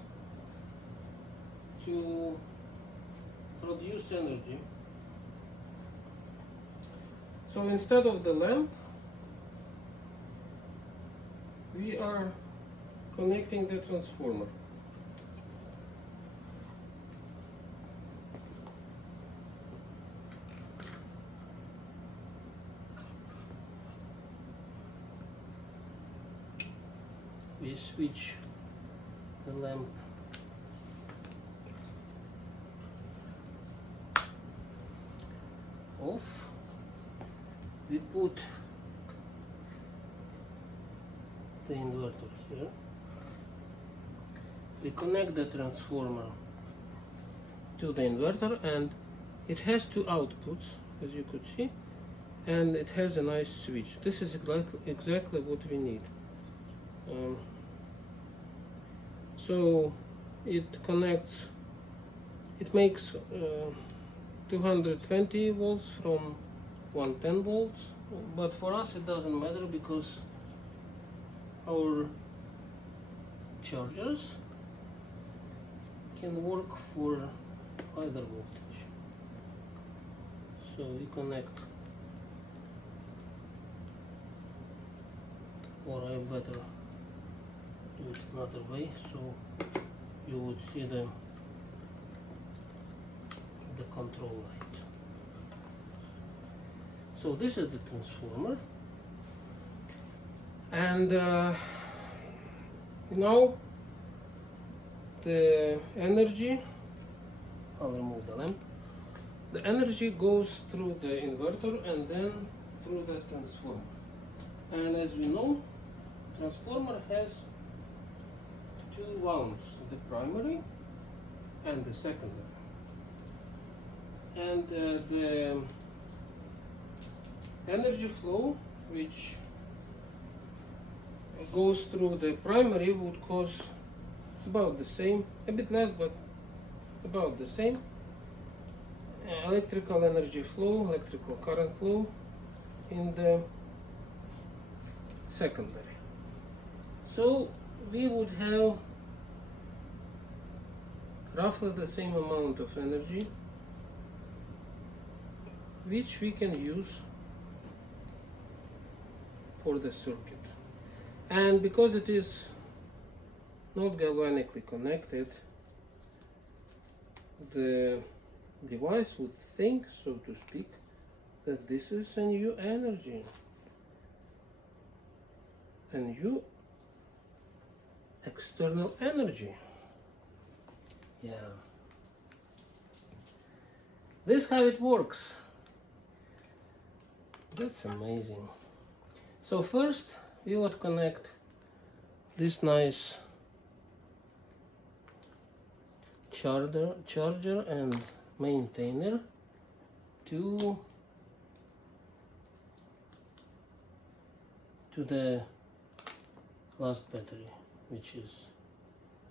to produce energy. So instead of the lamp, we are connecting the transformer. We switch the lamp off. We put the inverter here. We connect the transformer to the inverter, and it has two outputs, as you could see, and it has a nice switch. This is exactly what we need. So it connects, it makes 220 volts from 110 volts, but for us it doesn't matter because our chargers can work for either voltage. So we connect, or I better do it another way, so you would see the control light. So this is the transformer, and now the energy, I'll remove the lamp, the energy goes through the inverter and then through the transformer. And as we know, transformer has two wounds, the primary and the secondary. And the energy flow which goes through the primary would cause about the same, a bit less, but about the same electrical energy flow, electrical current flow in the secondary. So we would have roughly the same amount of energy which we can use for the circuit. And because it is not galvanically connected, the device would think, so to speak, that this is a new energy, a new external energy. Yeah. This is how it works. That's amazing. So first we would connect this nice charger and maintainer to the last battery, which is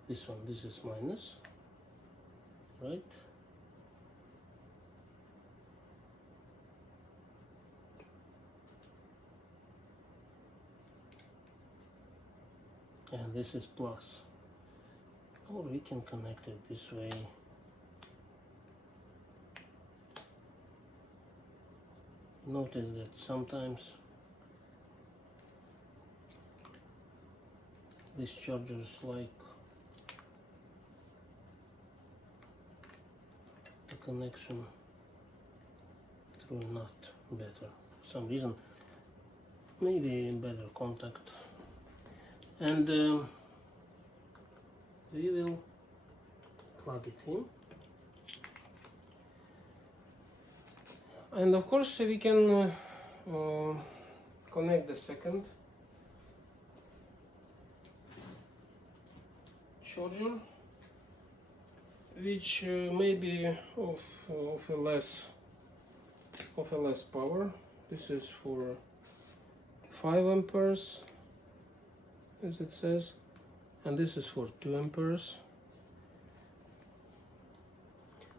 this one. This is minus, right? And this is plus, or we can connect it this way. Notice that sometimes these chargers like the connection through a nut better. For some reason, maybe better contact. And we will plug it in, and of course we can connect the second charger, which may be of a less power. This is for 5 amperes, as it says, and this is for 2 amperes.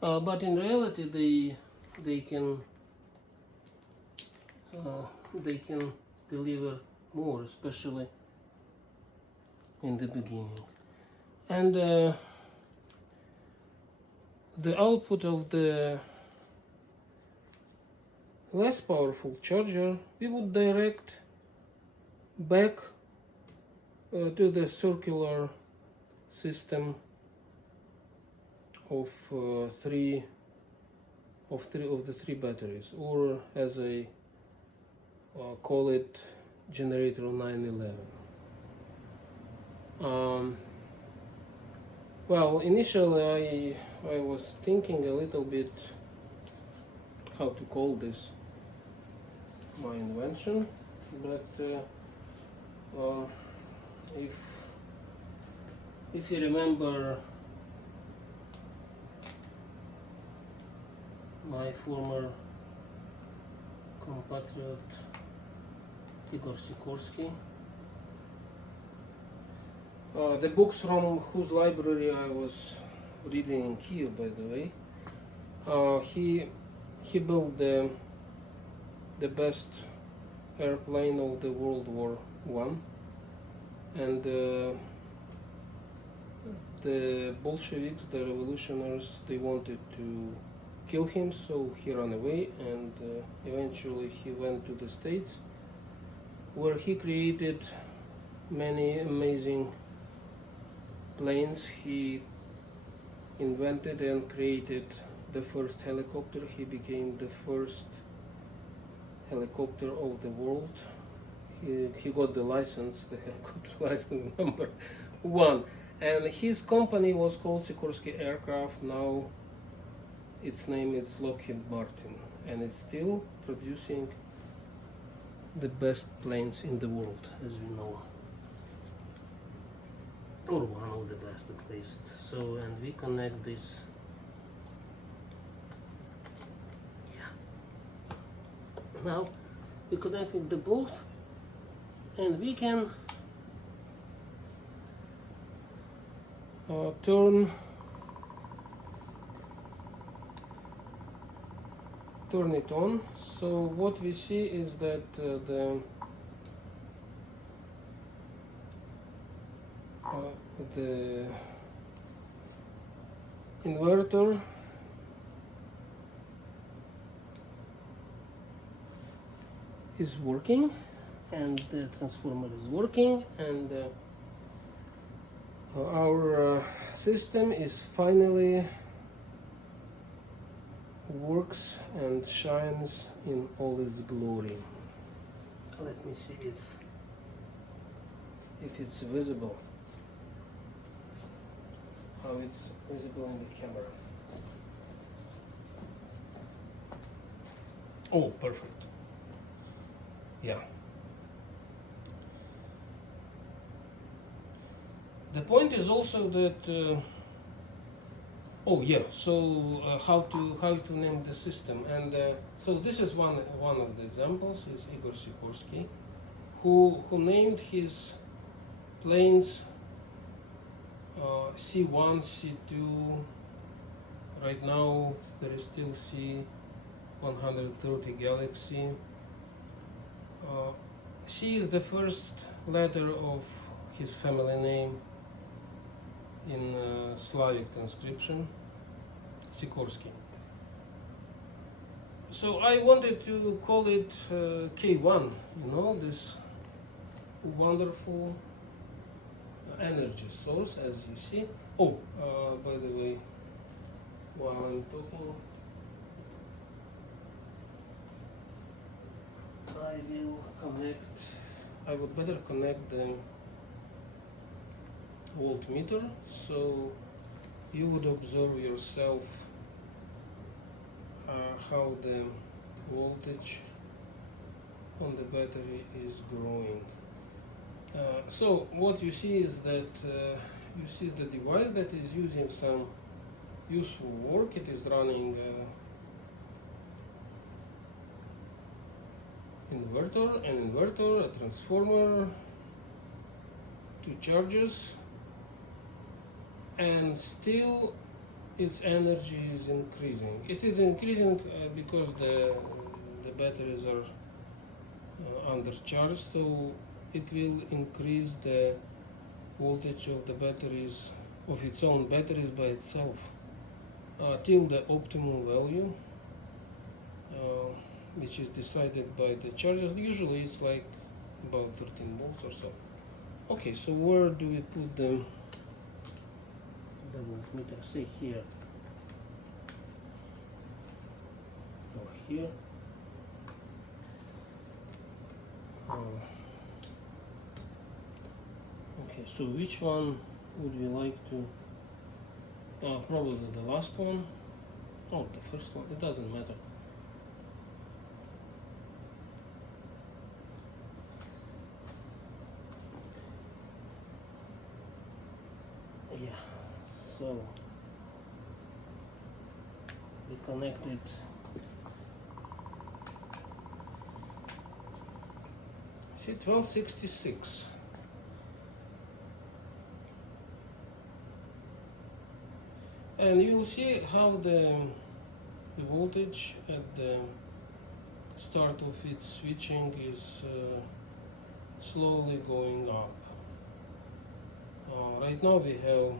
But in reality they can they can deliver more, especially in the beginning. And the output of the less powerful charger we would direct back to the circular system of three of the three batteries, or as I call it, generator 911. Well, initially I was thinking a little bit how to call this my invention, but if you remember my former compatriot Igor Sikorsky, the books from whose library I was reading in Kiev, by the way, he built the best airplane of the World War I, and the Bolsheviks, the revolutionaries, they wanted to kill him, so he ran away, and eventually he went to the States, where he created many amazing planes. He invented and created the first helicopter. He became the first helicopter of the world. He got the license, the helicopter license number 1, and his company was called Sikorsky Aircraft. Now its name is Lockheed Martin, and it's still producing the best planes in the world, as we know, or one of the best at least. So, and we connect this, now we connected the both, and we can turn it on. So what we see is that the inverter is working, and the transformer is working, and our system is finally works and shines in all its glory. Let me see if it's visible, how it's visible in the camera. Oh, perfect. Yeah. The point is also that oh yeah, so how to name the system, and so this is one of the examples is Igor Sikorsky, who named his planes C1, C2. Right now there is still C130 Galaxy. C is the first letter of his family name in Slavic transcription, Sikorsky. So I wanted to call it K-1, you know, this wonderful energy source, as you see. Oh, by the way, while I'm talking, I would better connect the voltmeter, so you would observe yourself how the voltage on the battery is growing. So what you see is that you see the device that is using some useful work. It is running an inverter, a transformer, 2 chargers, and still its energy is increasing. It is increasing because the batteries are undercharged, so it will increase the voltage of the batteries, of its own batteries by itself, till the optimum value, which is decided by the chargers. Usually it's like about 13 volts or so. Okay, so where do we put the voltmeter? Say here or here. Okay, so which one would we like to? Probably the last one. Oh, the first one. It doesn't matter. Yeah. So we connect it. See, 1266. And you will see how the voltage at the start of its switching is slowly going up. Right now we have,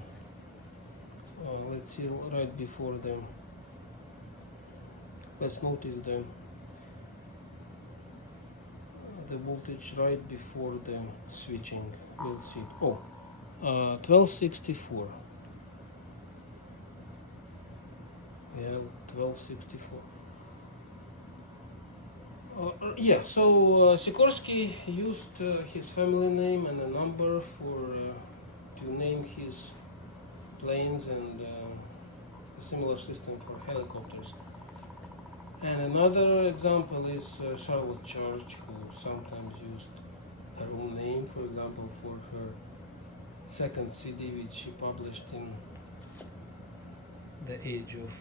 let's see, right before the, let's notice the voltage right before the switching. We'll see it. Oh, 1264. We have 1264. Yeah, so Sikorsky used his family name and a number for to name his planes, and a similar system for helicopters. And another example is Charlotte Church, who sometimes used her own name, for example, for her second CD, which she published in the age of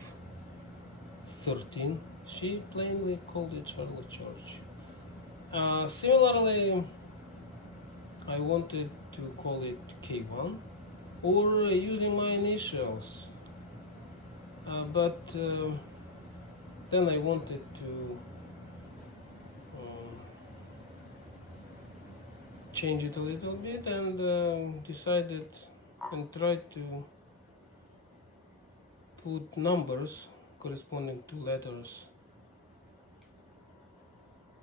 13. She plainly called it Charlotte Church. Similarly, I wanted to call it K-1 or using my initials, but then I wanted to change it a little bit, and decided and tried to put numbers corresponding to letters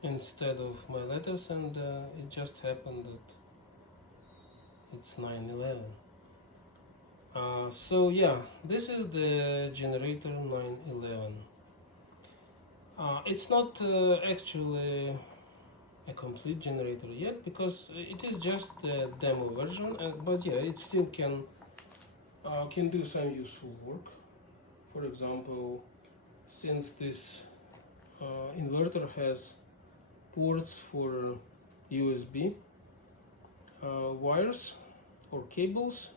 instead of my letters, and it just happened that it's 911. So yeah, this is the generator 911. It's not actually a complete generator yet, because it is just a demo version, but yeah, it still can do some useful work. For example, since this inverter has ports for USB wires or cables,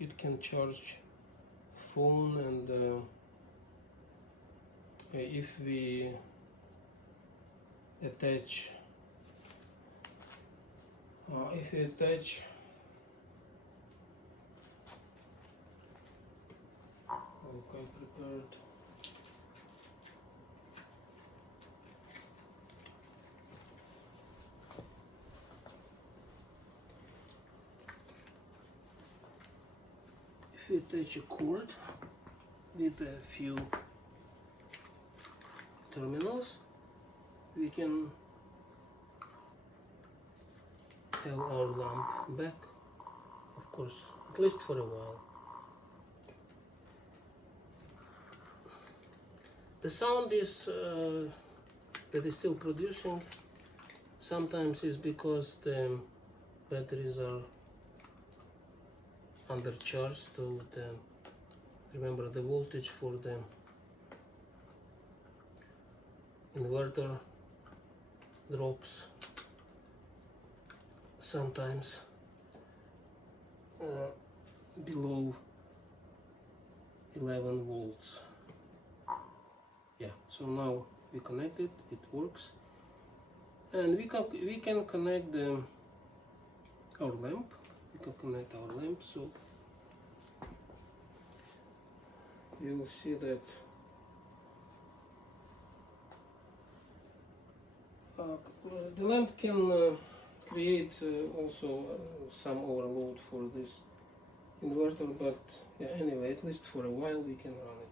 it can charge phone, and if we attach okay, prepared. If we attach a cord with a few terminals, we can have our lamp back, of course, at least for a while. The sound is that is still producing sometimes is because the batteries are undercharged, so remember the voltage for the inverter drops sometimes below 11 volts. Yeah, so now we connect it, it works, and we can connect our lamp. We can connect our lamp, so you'll see that The lamp can create also some overload for this inverter, but yeah, anyway, at least for a while we can run it.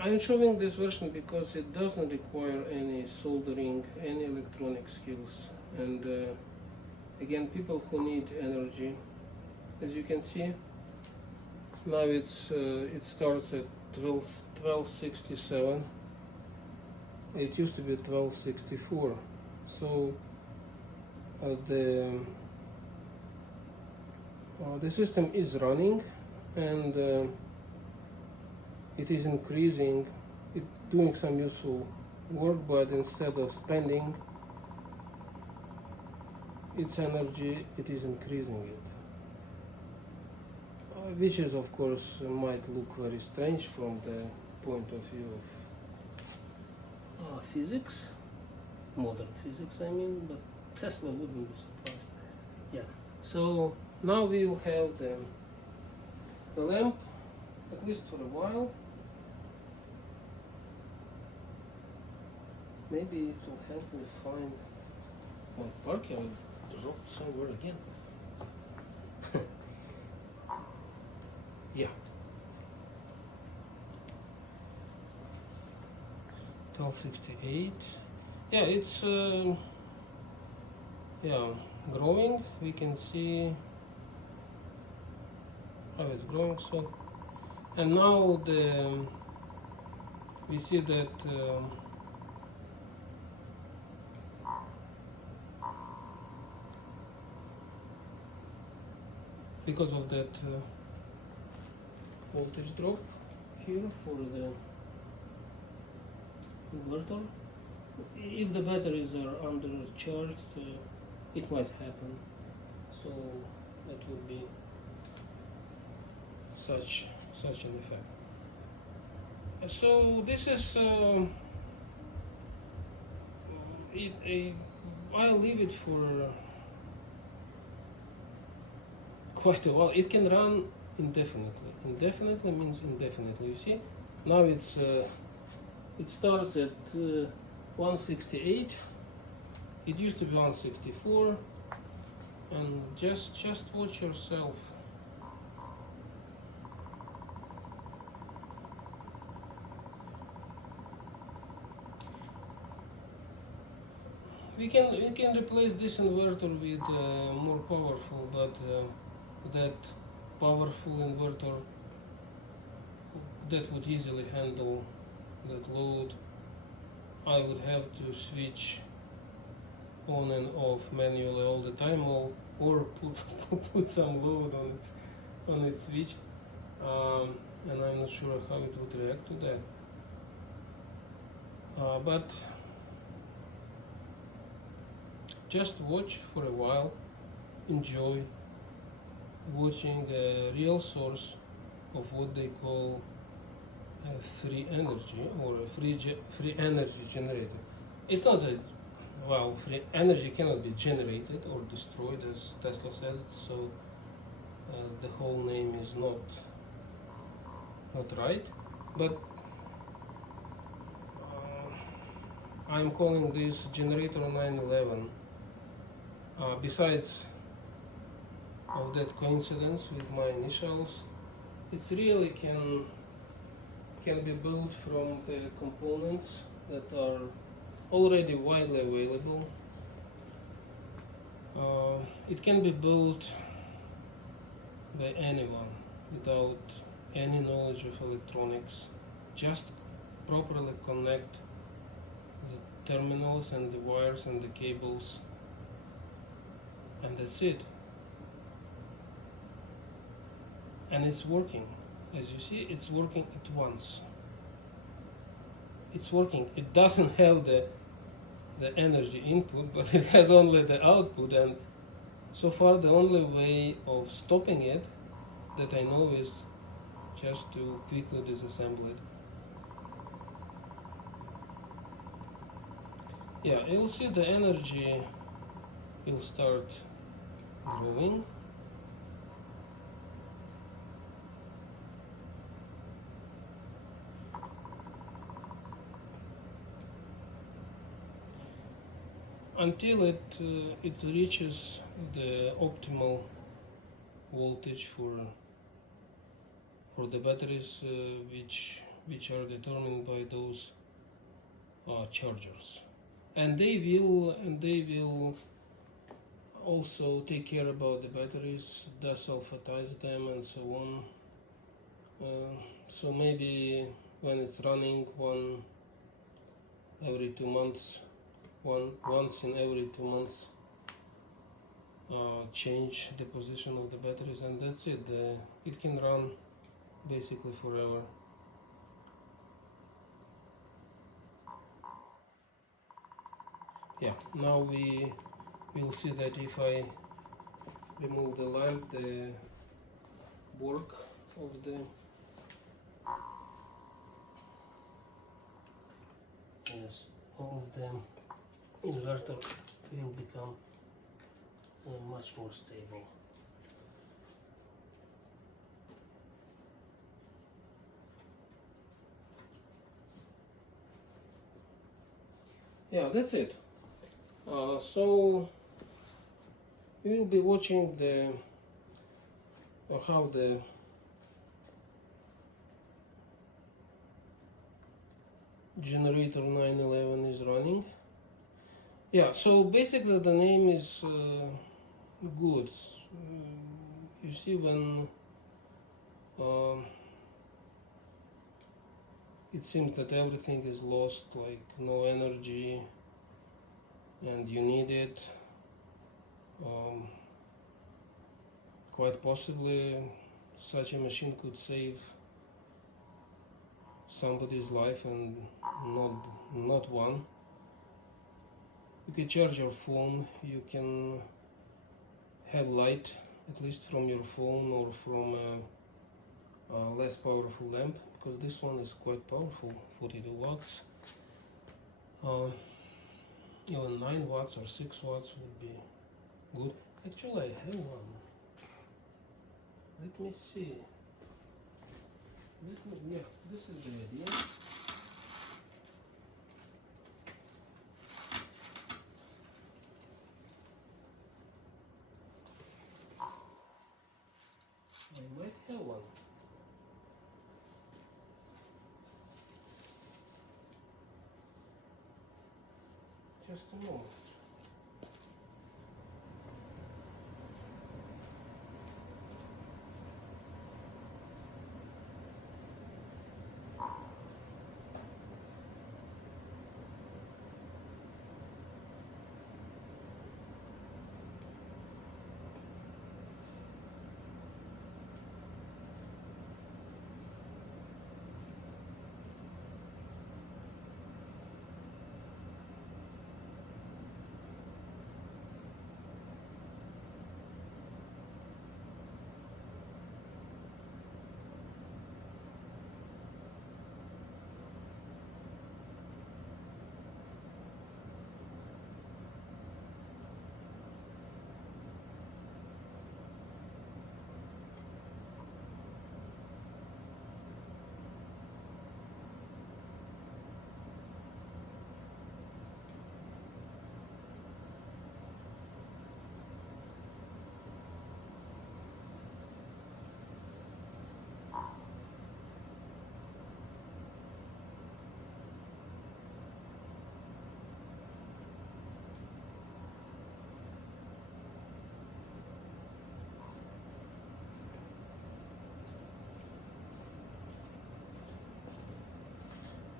I'm showing this version because it doesn't require any soldering, any electronic skills, and again, people who need energy, as you can see, now it starts at 1267. It used to be 1264, so the system is running, and it is increasing, doing some useful work, but instead of spending its energy, it is increasing it. Which is, of course, might look very strange from the point of view of physics, modern physics I mean, but Tesla wouldn't be surprised. Yeah, so now we will have the lamp, at least for a while. Maybe it will help me find my parking. I dropped somewhere again. Yeah. 1268. Yeah, it's growing. We can see how it's growing. So, and now we see that. Because of that voltage drop here for the inverter, if the batteries are undercharged, it might happen. So that would be such an effect. So this is I'll leave it for quite a while. It can run indefinitely. Indefinitely means indefinitely. You see, now it starts at 168. It used to be 164, and just watch yourself. We can replace this inverter with more powerful, but that powerful inverter that would easily handle that load, I would have to switch on and off manually all the time, or put some load on its switch, and I'm not sure how it would react to that. But just watch for a while, enjoy watching a real source of what they call free energy, or a free energy generated. It's not a, well, free energy cannot be generated or destroyed, as Tesla said, so the whole name is not right, but I'm calling this generator 911. Besides of that coincidence with my initials, it's really can be built from the components that are already widely available. It can be built by anyone without any knowledge of electronics. Just properly connect the terminals and the wires and the cables, and that's it. And it's working. As you see, it's working at once. It's working. It doesn't have the energy input, but it has only the output, and So far the only way of stopping it that I know is just to quickly disassemble it. Yeah, you'll see the energy will start growing. Until it reaches the optimal voltage for the batteries, which are determined by those chargers, and they will also take care about the batteries, desulfatize them, and so on. So maybe when it's running every 2 months, once in every 2 months, change the position of the batteries, and that's it. It can run basically forever. Yeah, now we will see that if I remove the lamp, the work of the inverter will become much more stable. Yeah, that's it. So we will be watching how the generator 911 is running. Yeah, so basically the name is good. You see, when it seems that everything is lost, like no energy, and you need it, quite possibly such a machine could save somebody's life, and not one. You can charge your phone, you can have light, at least from your phone or from a less powerful lamp, because this one is quite powerful, 42 watts. Even 9 watts or 6 watts would be good. Actually, I have one. Let me see. Yeah, this is the idea. I might have one. Just a moment.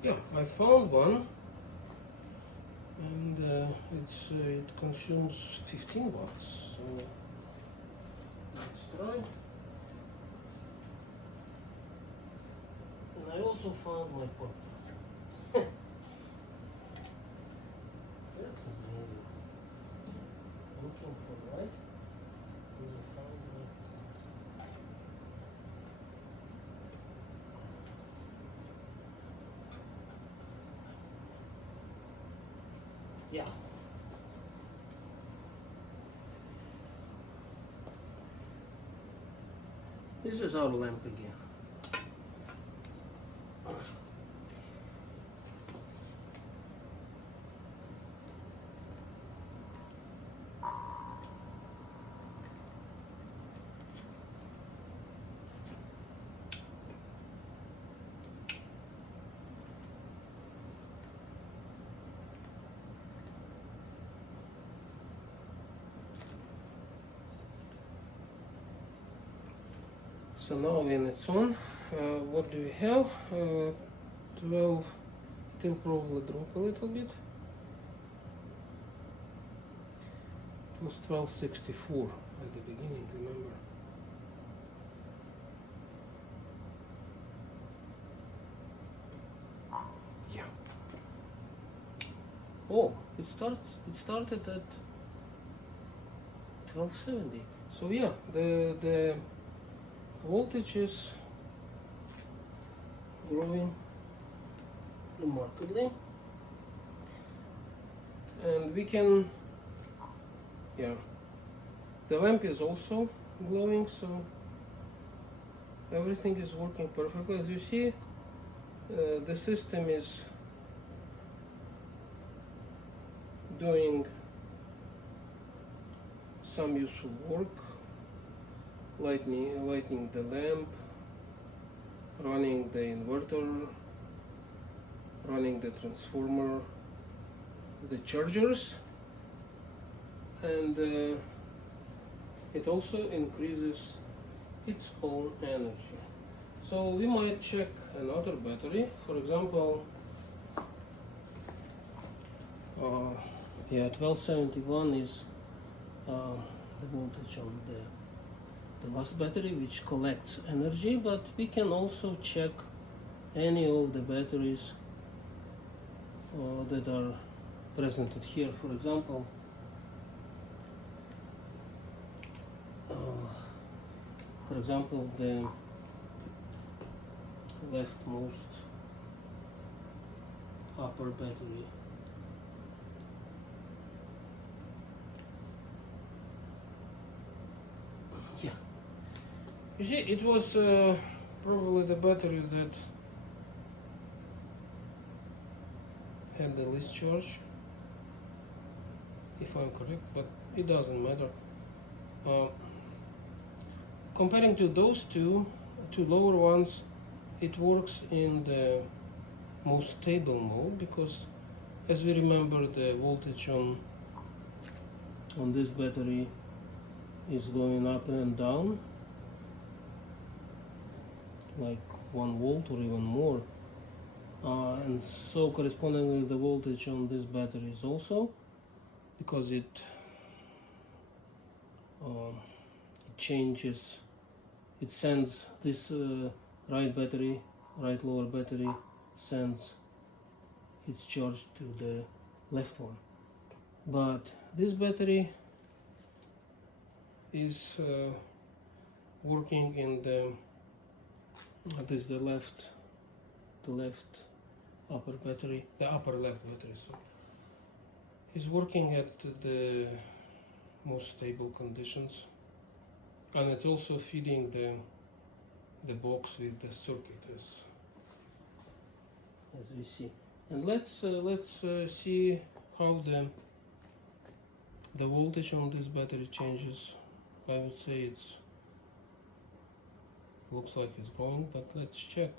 Yeah, I found one, and it consumes 15 watts. So let's try. And I also found my pocket. That's amazing. Looking for light. Yeah. This is our lamp again. So now when it's on, what do we have? 12, it will probably drop a little bit. It was 1264 at the beginning, remember? Yeah. Oh, it started at 1270. So yeah, the voltage is growing remarkably, and we can, yeah, the lamp is also glowing, so everything is working perfectly. As you see, the system is doing some useful work, lighting the lamp, running the inverter, running the transformer, the chargers, and it also increases its own energy. So we might check another battery, for example, yeah, 1271 is the voltage on the last battery, which collects energy, but we can also check any of the batteries that are presented here. For example, the leftmost upper battery. Yeah, you see, it was probably the battery that had the least charge, if I'm correct, but it doesn't matter. Comparing to those two lower ones, it works in the most stable mode, because as we remember, the voltage on this battery is going up and down like 1 volt or even more, and so correspondingly the voltage on this battery is also, because it changes, it sends this right lower battery sends its charge to the left one, but this battery is working in the left upper battery, the upper left battery, so is working at the most stable conditions, and it's also feeding the box with the circuit as we see. And let's see how the voltage on this battery changes. I would say it's looks like it's growing, but let's check.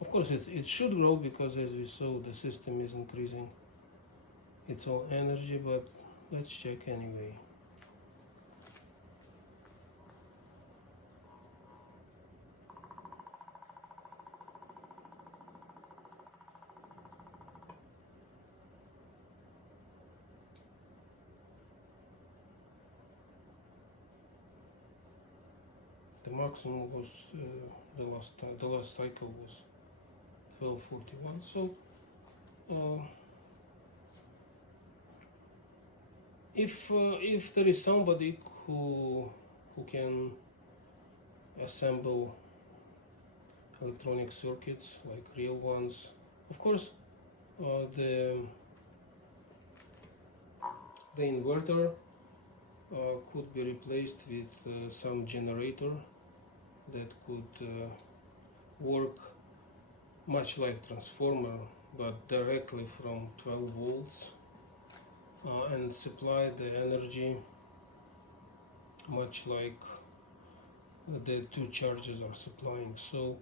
Of course it should grow, because as we saw, the system is increasing its own energy, but let's check anyway. The maximum was the last cycle was 1241. So if there is somebody who can assemble electronic circuits like real ones. Of course, the inverter could be replaced with some generator that could work much like transformer, but directly from 12 volts and supply the energy much like the two chargers are supplying. So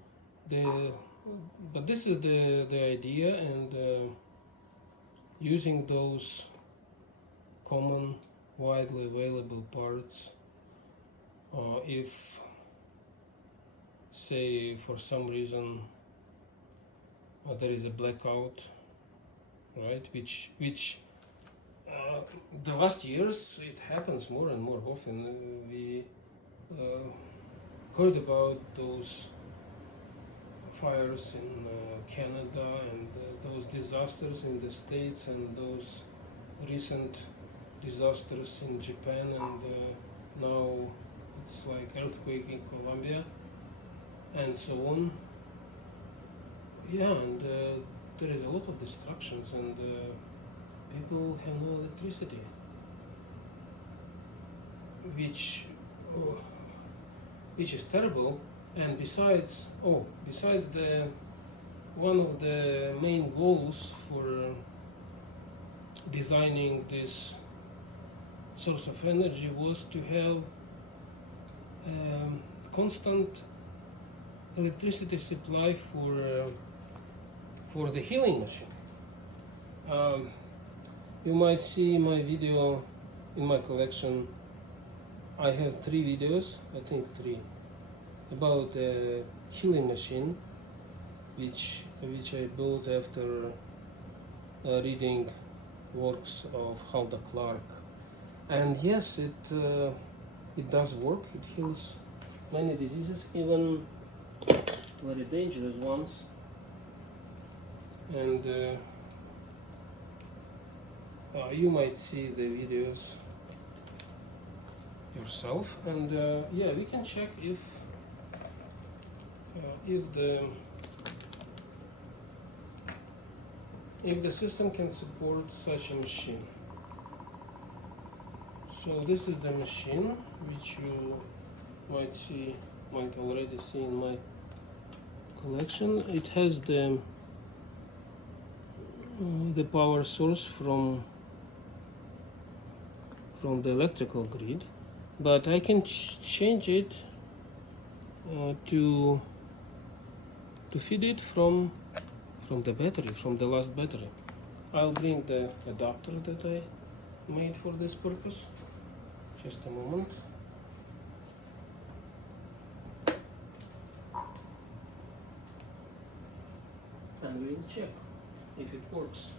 but this is the idea, and using those common widely available parts, if say for some reason there is a blackout, right, which the last years it happens more and more often. We heard about those fires in Canada, and those disasters in the States, and those recent disasters in Japan, and now it's like earthquake in Colombia and so on. Yeah, and there is a lot of destructions, and people have no electricity, which is terrible. And besides the one of the main goals for designing this source of energy was to have constant electricity supply for the healing machine. You might see my video in my collection. I have 3 videos, I think 3, about the healing machine, which I built after reading works of Hulda Clark. And yes, it does work. It heals many diseases, even very dangerous ones. And you might see the videos yourself, and yeah, we can check if the system can support such a machine. So this is the machine, which you might already see in my collection. It has the power source from the electrical grid, but I can change it to feed it from the battery, from the last battery. I'll bring the adapter that I made for this purpose. Just a moment. And we will check if it works.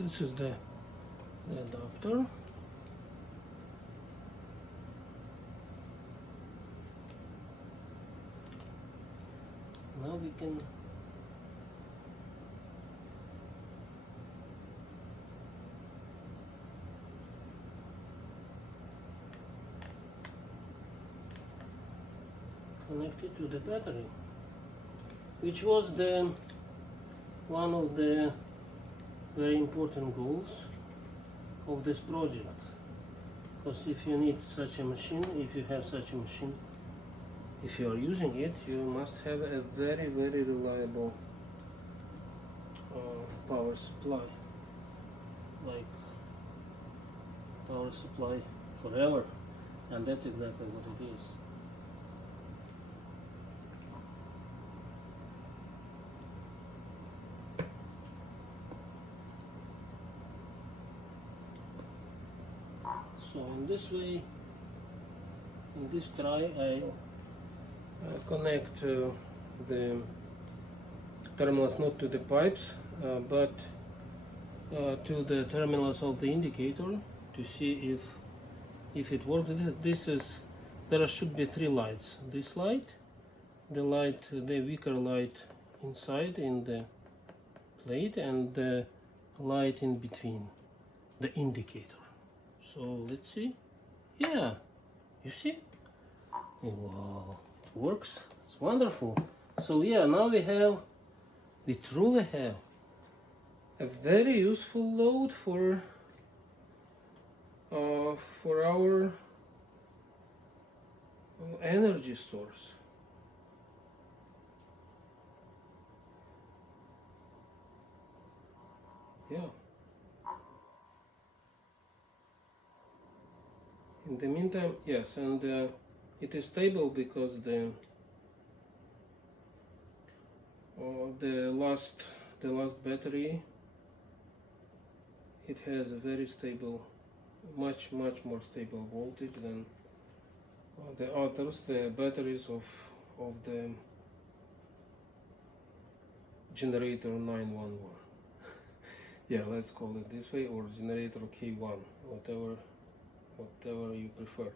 This is the adapter. Now we can connected to the battery, which was the one of the very important goals of this project. Because if you need such a machine, if you have such a machine, if you are using it, you must have a very, very reliable power supply, like power supply forever, and that's exactly what it is. So in this way, in this try, I connect the terminals not to the pipes, but to the terminals of the indicator to see if it works. There should be three lights. This light, the weaker light inside in the plate, and the light in between, the indicator. So let's see. Yeah, you see? Wow, it works. It's wonderful. So yeah, now we truly have a very useful load for our energy source. Yeah. In the meantime, yes, and it is stable because the last battery, it has a very stable, much more stable voltage than the others, the batteries of the generator 911. Yeah, let's call it this way, or generator K-1, whatever you prefer.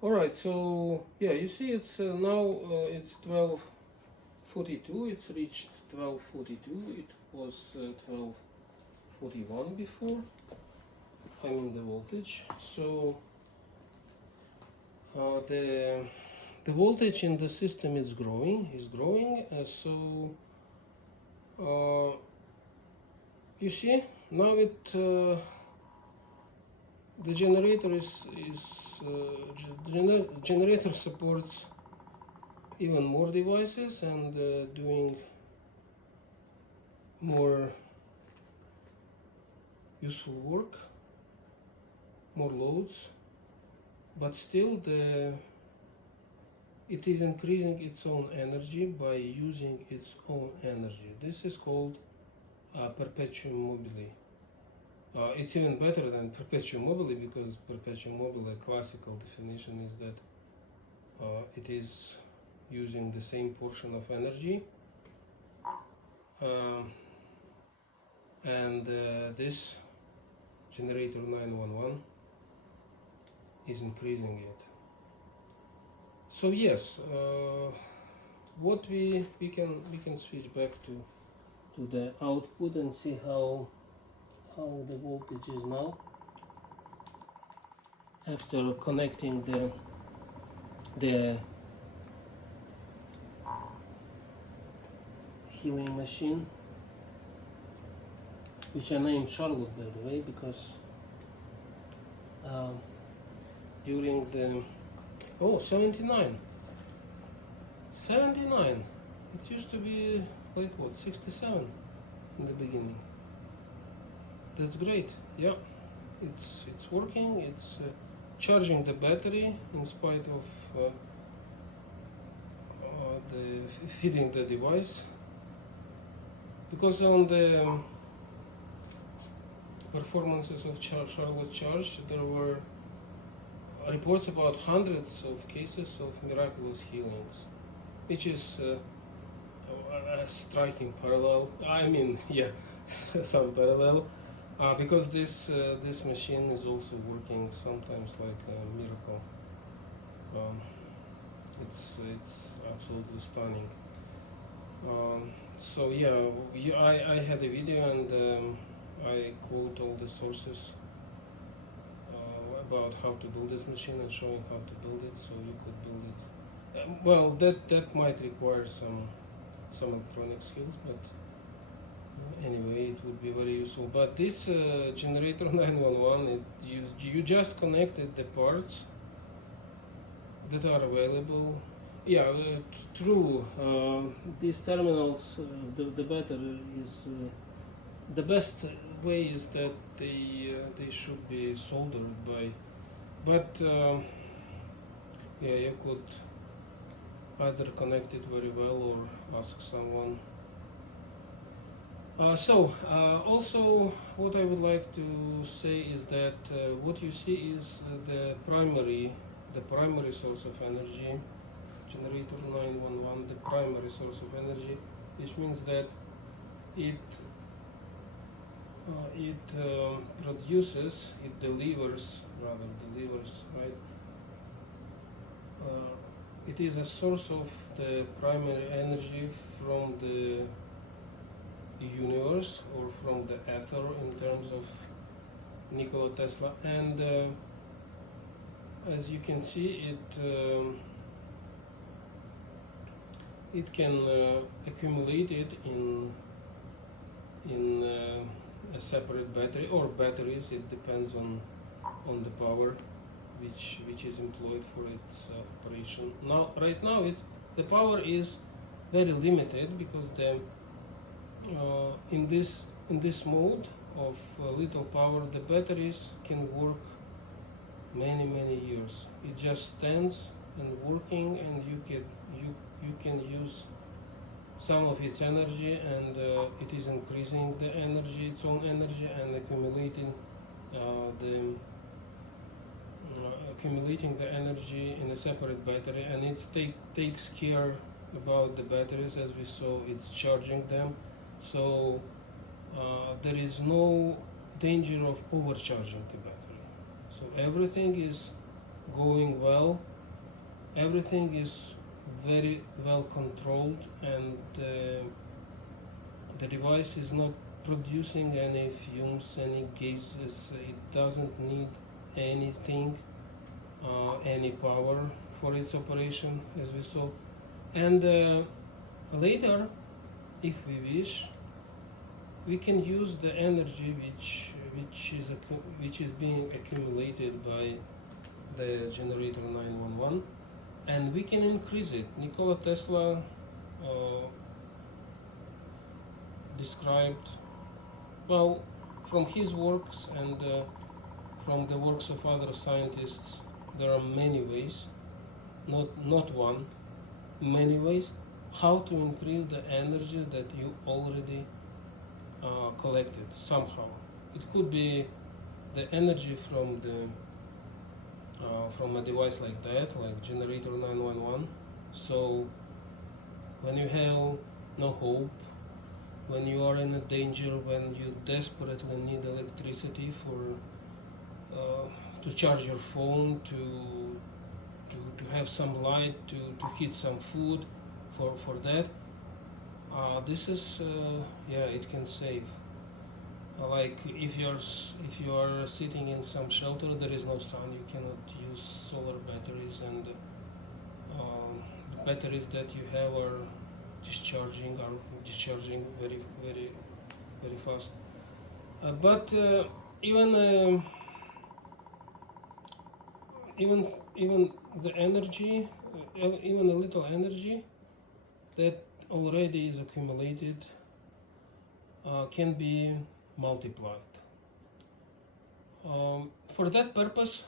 All right, so yeah, you see, it's now it's 12:42. It's reached 12:42. It was 12:41 before. I mean the voltage. So the voltage in the system is growing. So you see, now the generator generator supports even more devices and doing more useful work, more loads, but still it is increasing its own energy by using its own energy. This is called perpetuum mobile. It's even better than perpetuum mobile, because perpetuum mobile, the classical definition is that it is using the same portion of energy, and this generator 911 is increasing it. So yes, what we can switch back to the output and see how the voltage is now after connecting the healing machine, which I named Charlotte, by the way, because during the 79, it used to be like what, 67 in the beginning. That's great. Yeah, it's working. It's charging the battery in spite of feeding the device, because on the performances of Charlotte Charge, there were reports about hundreds of cases of miraculous healings, which is a striking parallel. I mean, yeah, some parallel, because this machine is also working sometimes like a miracle. It's absolutely stunning. So yeah, I had a video, and I quote all the sources about how to build this machine and showing how to build it, so you could build it Well, that might require some electronic skills, but anyway, it would be very useful. But this generator 911, you just connected the parts that are available. Yeah, true. These terminals, the battery is the best way is that they should be soldered by. But yeah, you could either connect it very well or ask someone. Also, what I would like to say is that what you see is the primary source of energy, generator 911, the primary source of energy, which means that it produces, it delivers, right? It is a source of the primary energy from the universe or from the ether in terms of Nikola Tesla, and as you can see, it can accumulate it in a separate battery or batteries. It depends on the power which is employed for its operation. Right now, the power is very limited because in this mode of little power, the batteries can work many years. It just stands and working, and you can use some of its energy, and it is increasing its own energy, and accumulating the energy in a separate battery, and it takes care about the batteries. As we saw, it's charging them, so there is no danger of overcharging the battery. So everything is going well, everything is very well controlled, and the device is not producing any fumes, any gases. It doesn't need anything, any power for its operation, as we saw. And later, if we wish, we can use the energy which is being accumulated by the generator 911, and we can increase it. Nikola Tesla described, well, from his works and from the works of other scientists, there are many ways, not one, many ways how to increase the energy that you already collected somehow. It could be the energy from a device like that, like generator 911. So when you have no hope, when you are in a danger, when you desperately need electricity to charge your phone, to have some light, to heat some food, for that, this is it can save. Like if you are sitting in some shelter, there is no sun, you cannot use solar batteries, and the batteries that you have are discharging very fast. But even the energy, even a little energy that already is accumulated can be multiplied. For that purpose,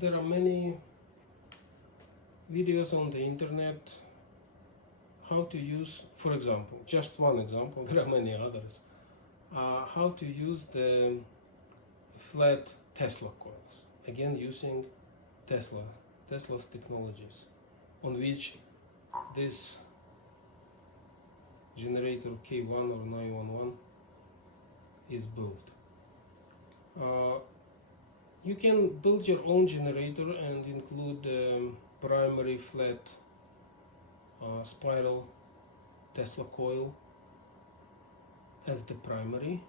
there are many videos on the internet how to use, for example, just one example, there are many others, how to use the flat Tesla coils, again using Tesla's technologies, on which this generator K-1 or 911 is built. You can build your own generator and include primary flat spiral Tesla coil as the primary,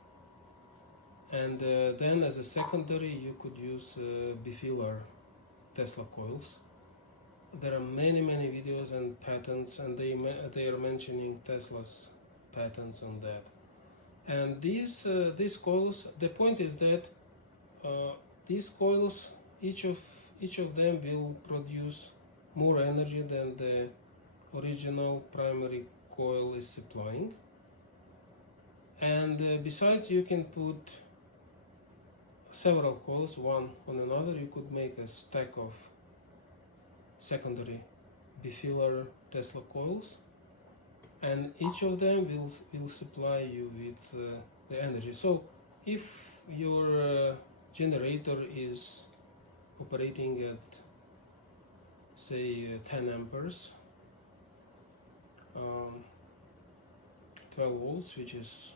and then as a secondary you could use bifiller Tesla coils, there are many videos and patents, and they are mentioning Tesla's patents on that. And these coils, the point is that these coils, each of them will produce more energy than the original primary coil is supplying. And besides, you can put several coils one on another. You could make a stack of secondary bifiller Tesla coils, and each of them will supply you with the energy. So if your generator is operating at, say, 10 amperes, 12 volts, which is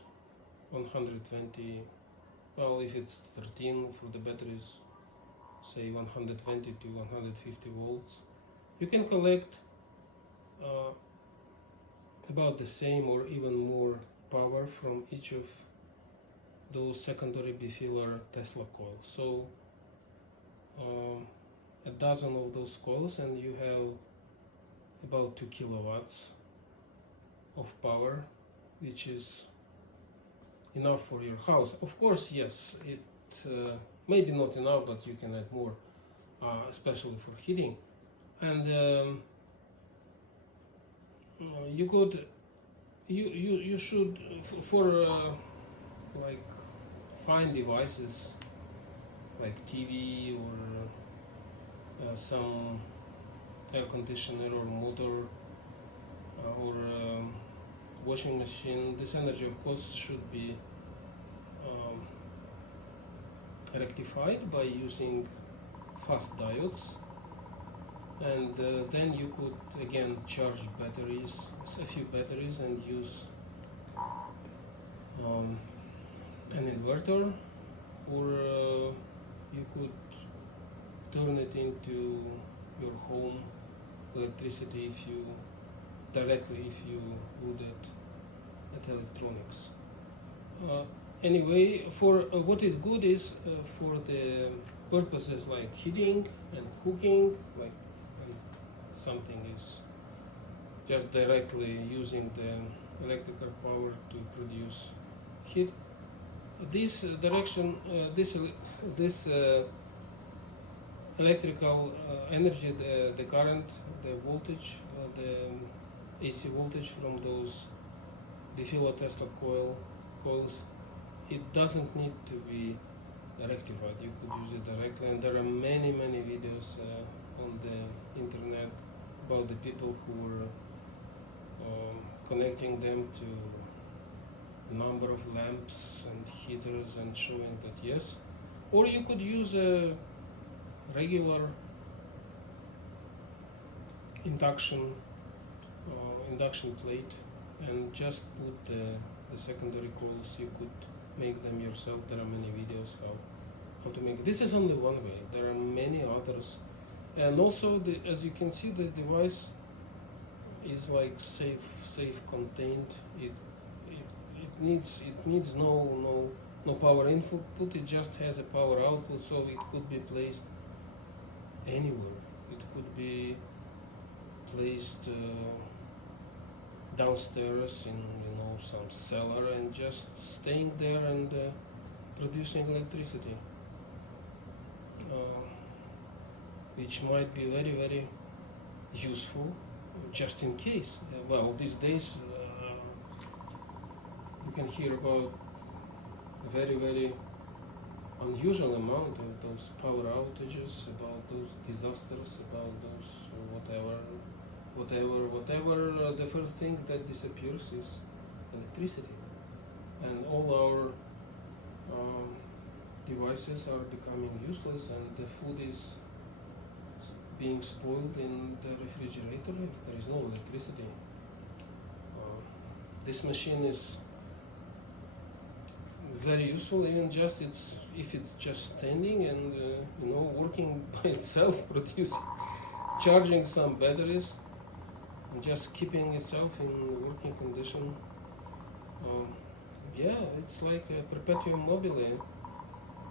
120, well, if it's 13 for the batteries, say 120 to 150 volts, you can collect about the same or even more power from each of those secondary bifiller Tesla coils. So a dozen of those coils, and you have about 2 kilowatts of power, which is enough for your house. Of course, yes, it maybe not enough, but you can add more, especially for heating. And you could, you should, for like fine devices like TV or some air conditioner or motor or washing machine, this energy of course should be rectified by using fast diodes, and then you could again charge batteries, a few batteries, and use an inverter, or you could turn it into your home electricity if you would at electronics. Anyway, for what is good is for the purposes like heating and cooking, like when something is just directly using the electrical power to produce heat. This direction, this electrical energy, the current, the voltage, the AC voltage from those bifiller Tesla coils, it doesn't need to be rectified. You could use it directly, and there are many videos on the internet about the people who were connecting them to a number of lamps and heaters and showing that yes. Or you could use a regular induction plate and just put the secondary coils. You could make them yourself. There are many videos how to make. This is only one way. There are many others, and also as you can see, this device is like safe contained. It needs no power input. It just has a power output, so it could be placed anywhere. It could be placed downstairs in some cellar and just staying there and producing electricity, which might be very useful just in case. Well, these days you can hear about very unusual amount of those power outages, about those disasters, about those whatever. The first thing that disappears is electricity, and all our devices are becoming useless, and the food is being spoiled in the refrigerator if there is no electricity. This machine is very useful, even just if it's just standing and working by itself, charging some batteries and just keeping itself in working condition. Yeah, it's like a perpetuum mobile,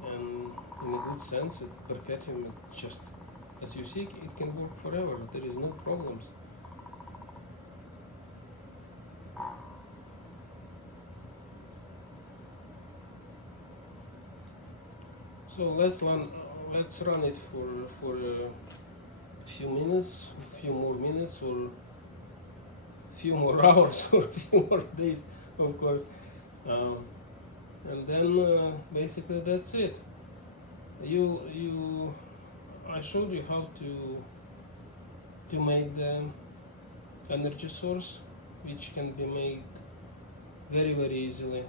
and in a good sense, perpetuum just As you see, it can work forever. There is no problems. So let's run it for a few minutes, a few more minutes, or a few more hours, or a few more days, of course. And then basically that's it. I showed you how to make the energy source, which can be made very easily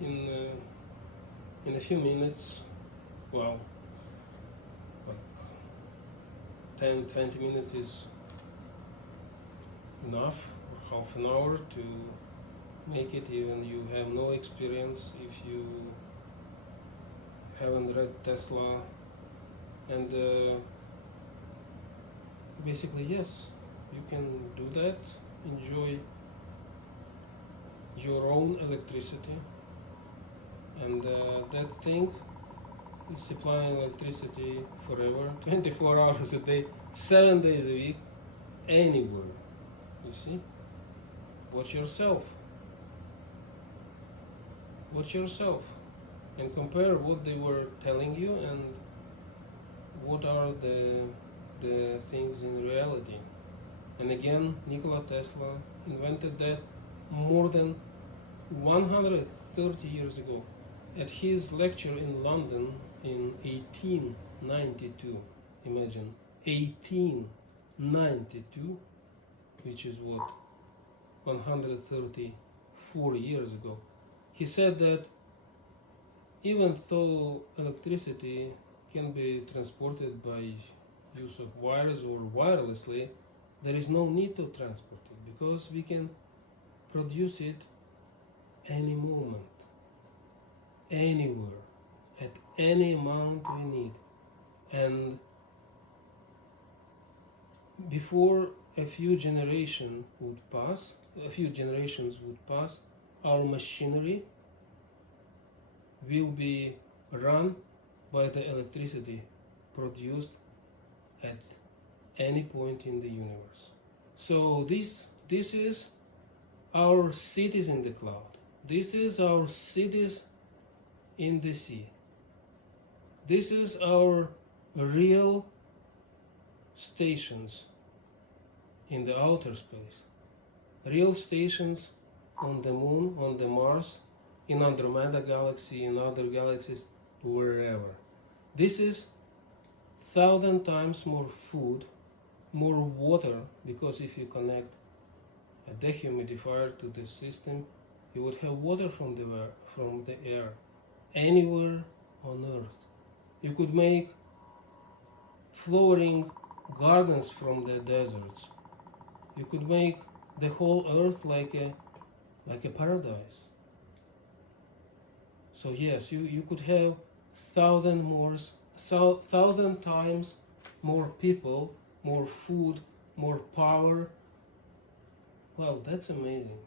in a few minutes. Well, like 10-20 minutes is enough, or half an hour to make it, even you have no experience, if you haven't read Tesla. And basically, yes, you can do that, enjoy your own electricity, and that thing is supplying electricity forever, 24 hours a day, 7 days a week, anywhere. You see? Watch yourself and compare what they were telling you and what are the things in reality. And again, Nikola Tesla invented that more than 130 years ago at his lecture in London in 1892. Imagine, 1892, which is what, 134 years ago. He said that even though electricity can be transported by use of wires or wirelessly, there is no need to transport it, because we can produce it any moment, anywhere, at any amount we need. And before a few generations would pass, our machinery will be run by the electricity produced at any point in the universe. So this is our cities in the cloud. This is our cities in the sea. This is our real stations in the outer space. Real stations on the moon, on the Mars, in Andromeda galaxy, in other galaxies, wherever. This is 1,000 times more food, more water, because if you connect a dehumidifier to the system, you would have water from the air anywhere on Earth. You could make flowering gardens from the deserts. You could make the whole Earth like a paradise. So yes, you could have 1,000 times more people, more food, more power. Well, that's amazing.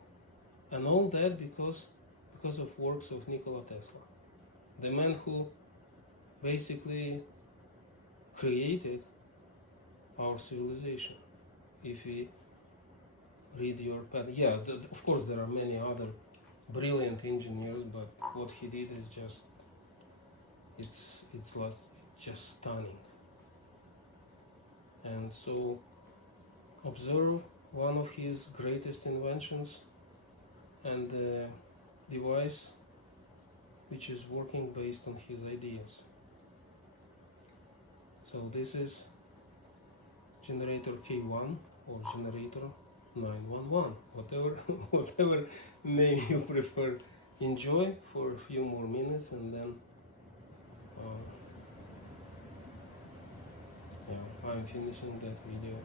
And all that because of works of Nikola Tesla, the man who basically created our civilization. If we read your path, yeah, of course there are many other brilliant engineers, but what he did is just it's just stunning. And so observe one of his greatest inventions and the device which is working based on his ideas. So this is generator K-1 or generator 911, whatever name you prefer. Enjoy for a few more minutes, and then I'm finishing that video.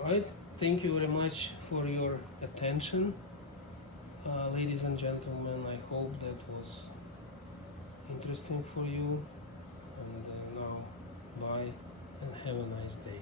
Alright, thank you very much for your attention. Ladies and gentlemen, I hope that was interesting for you. And now, bye and have a nice day.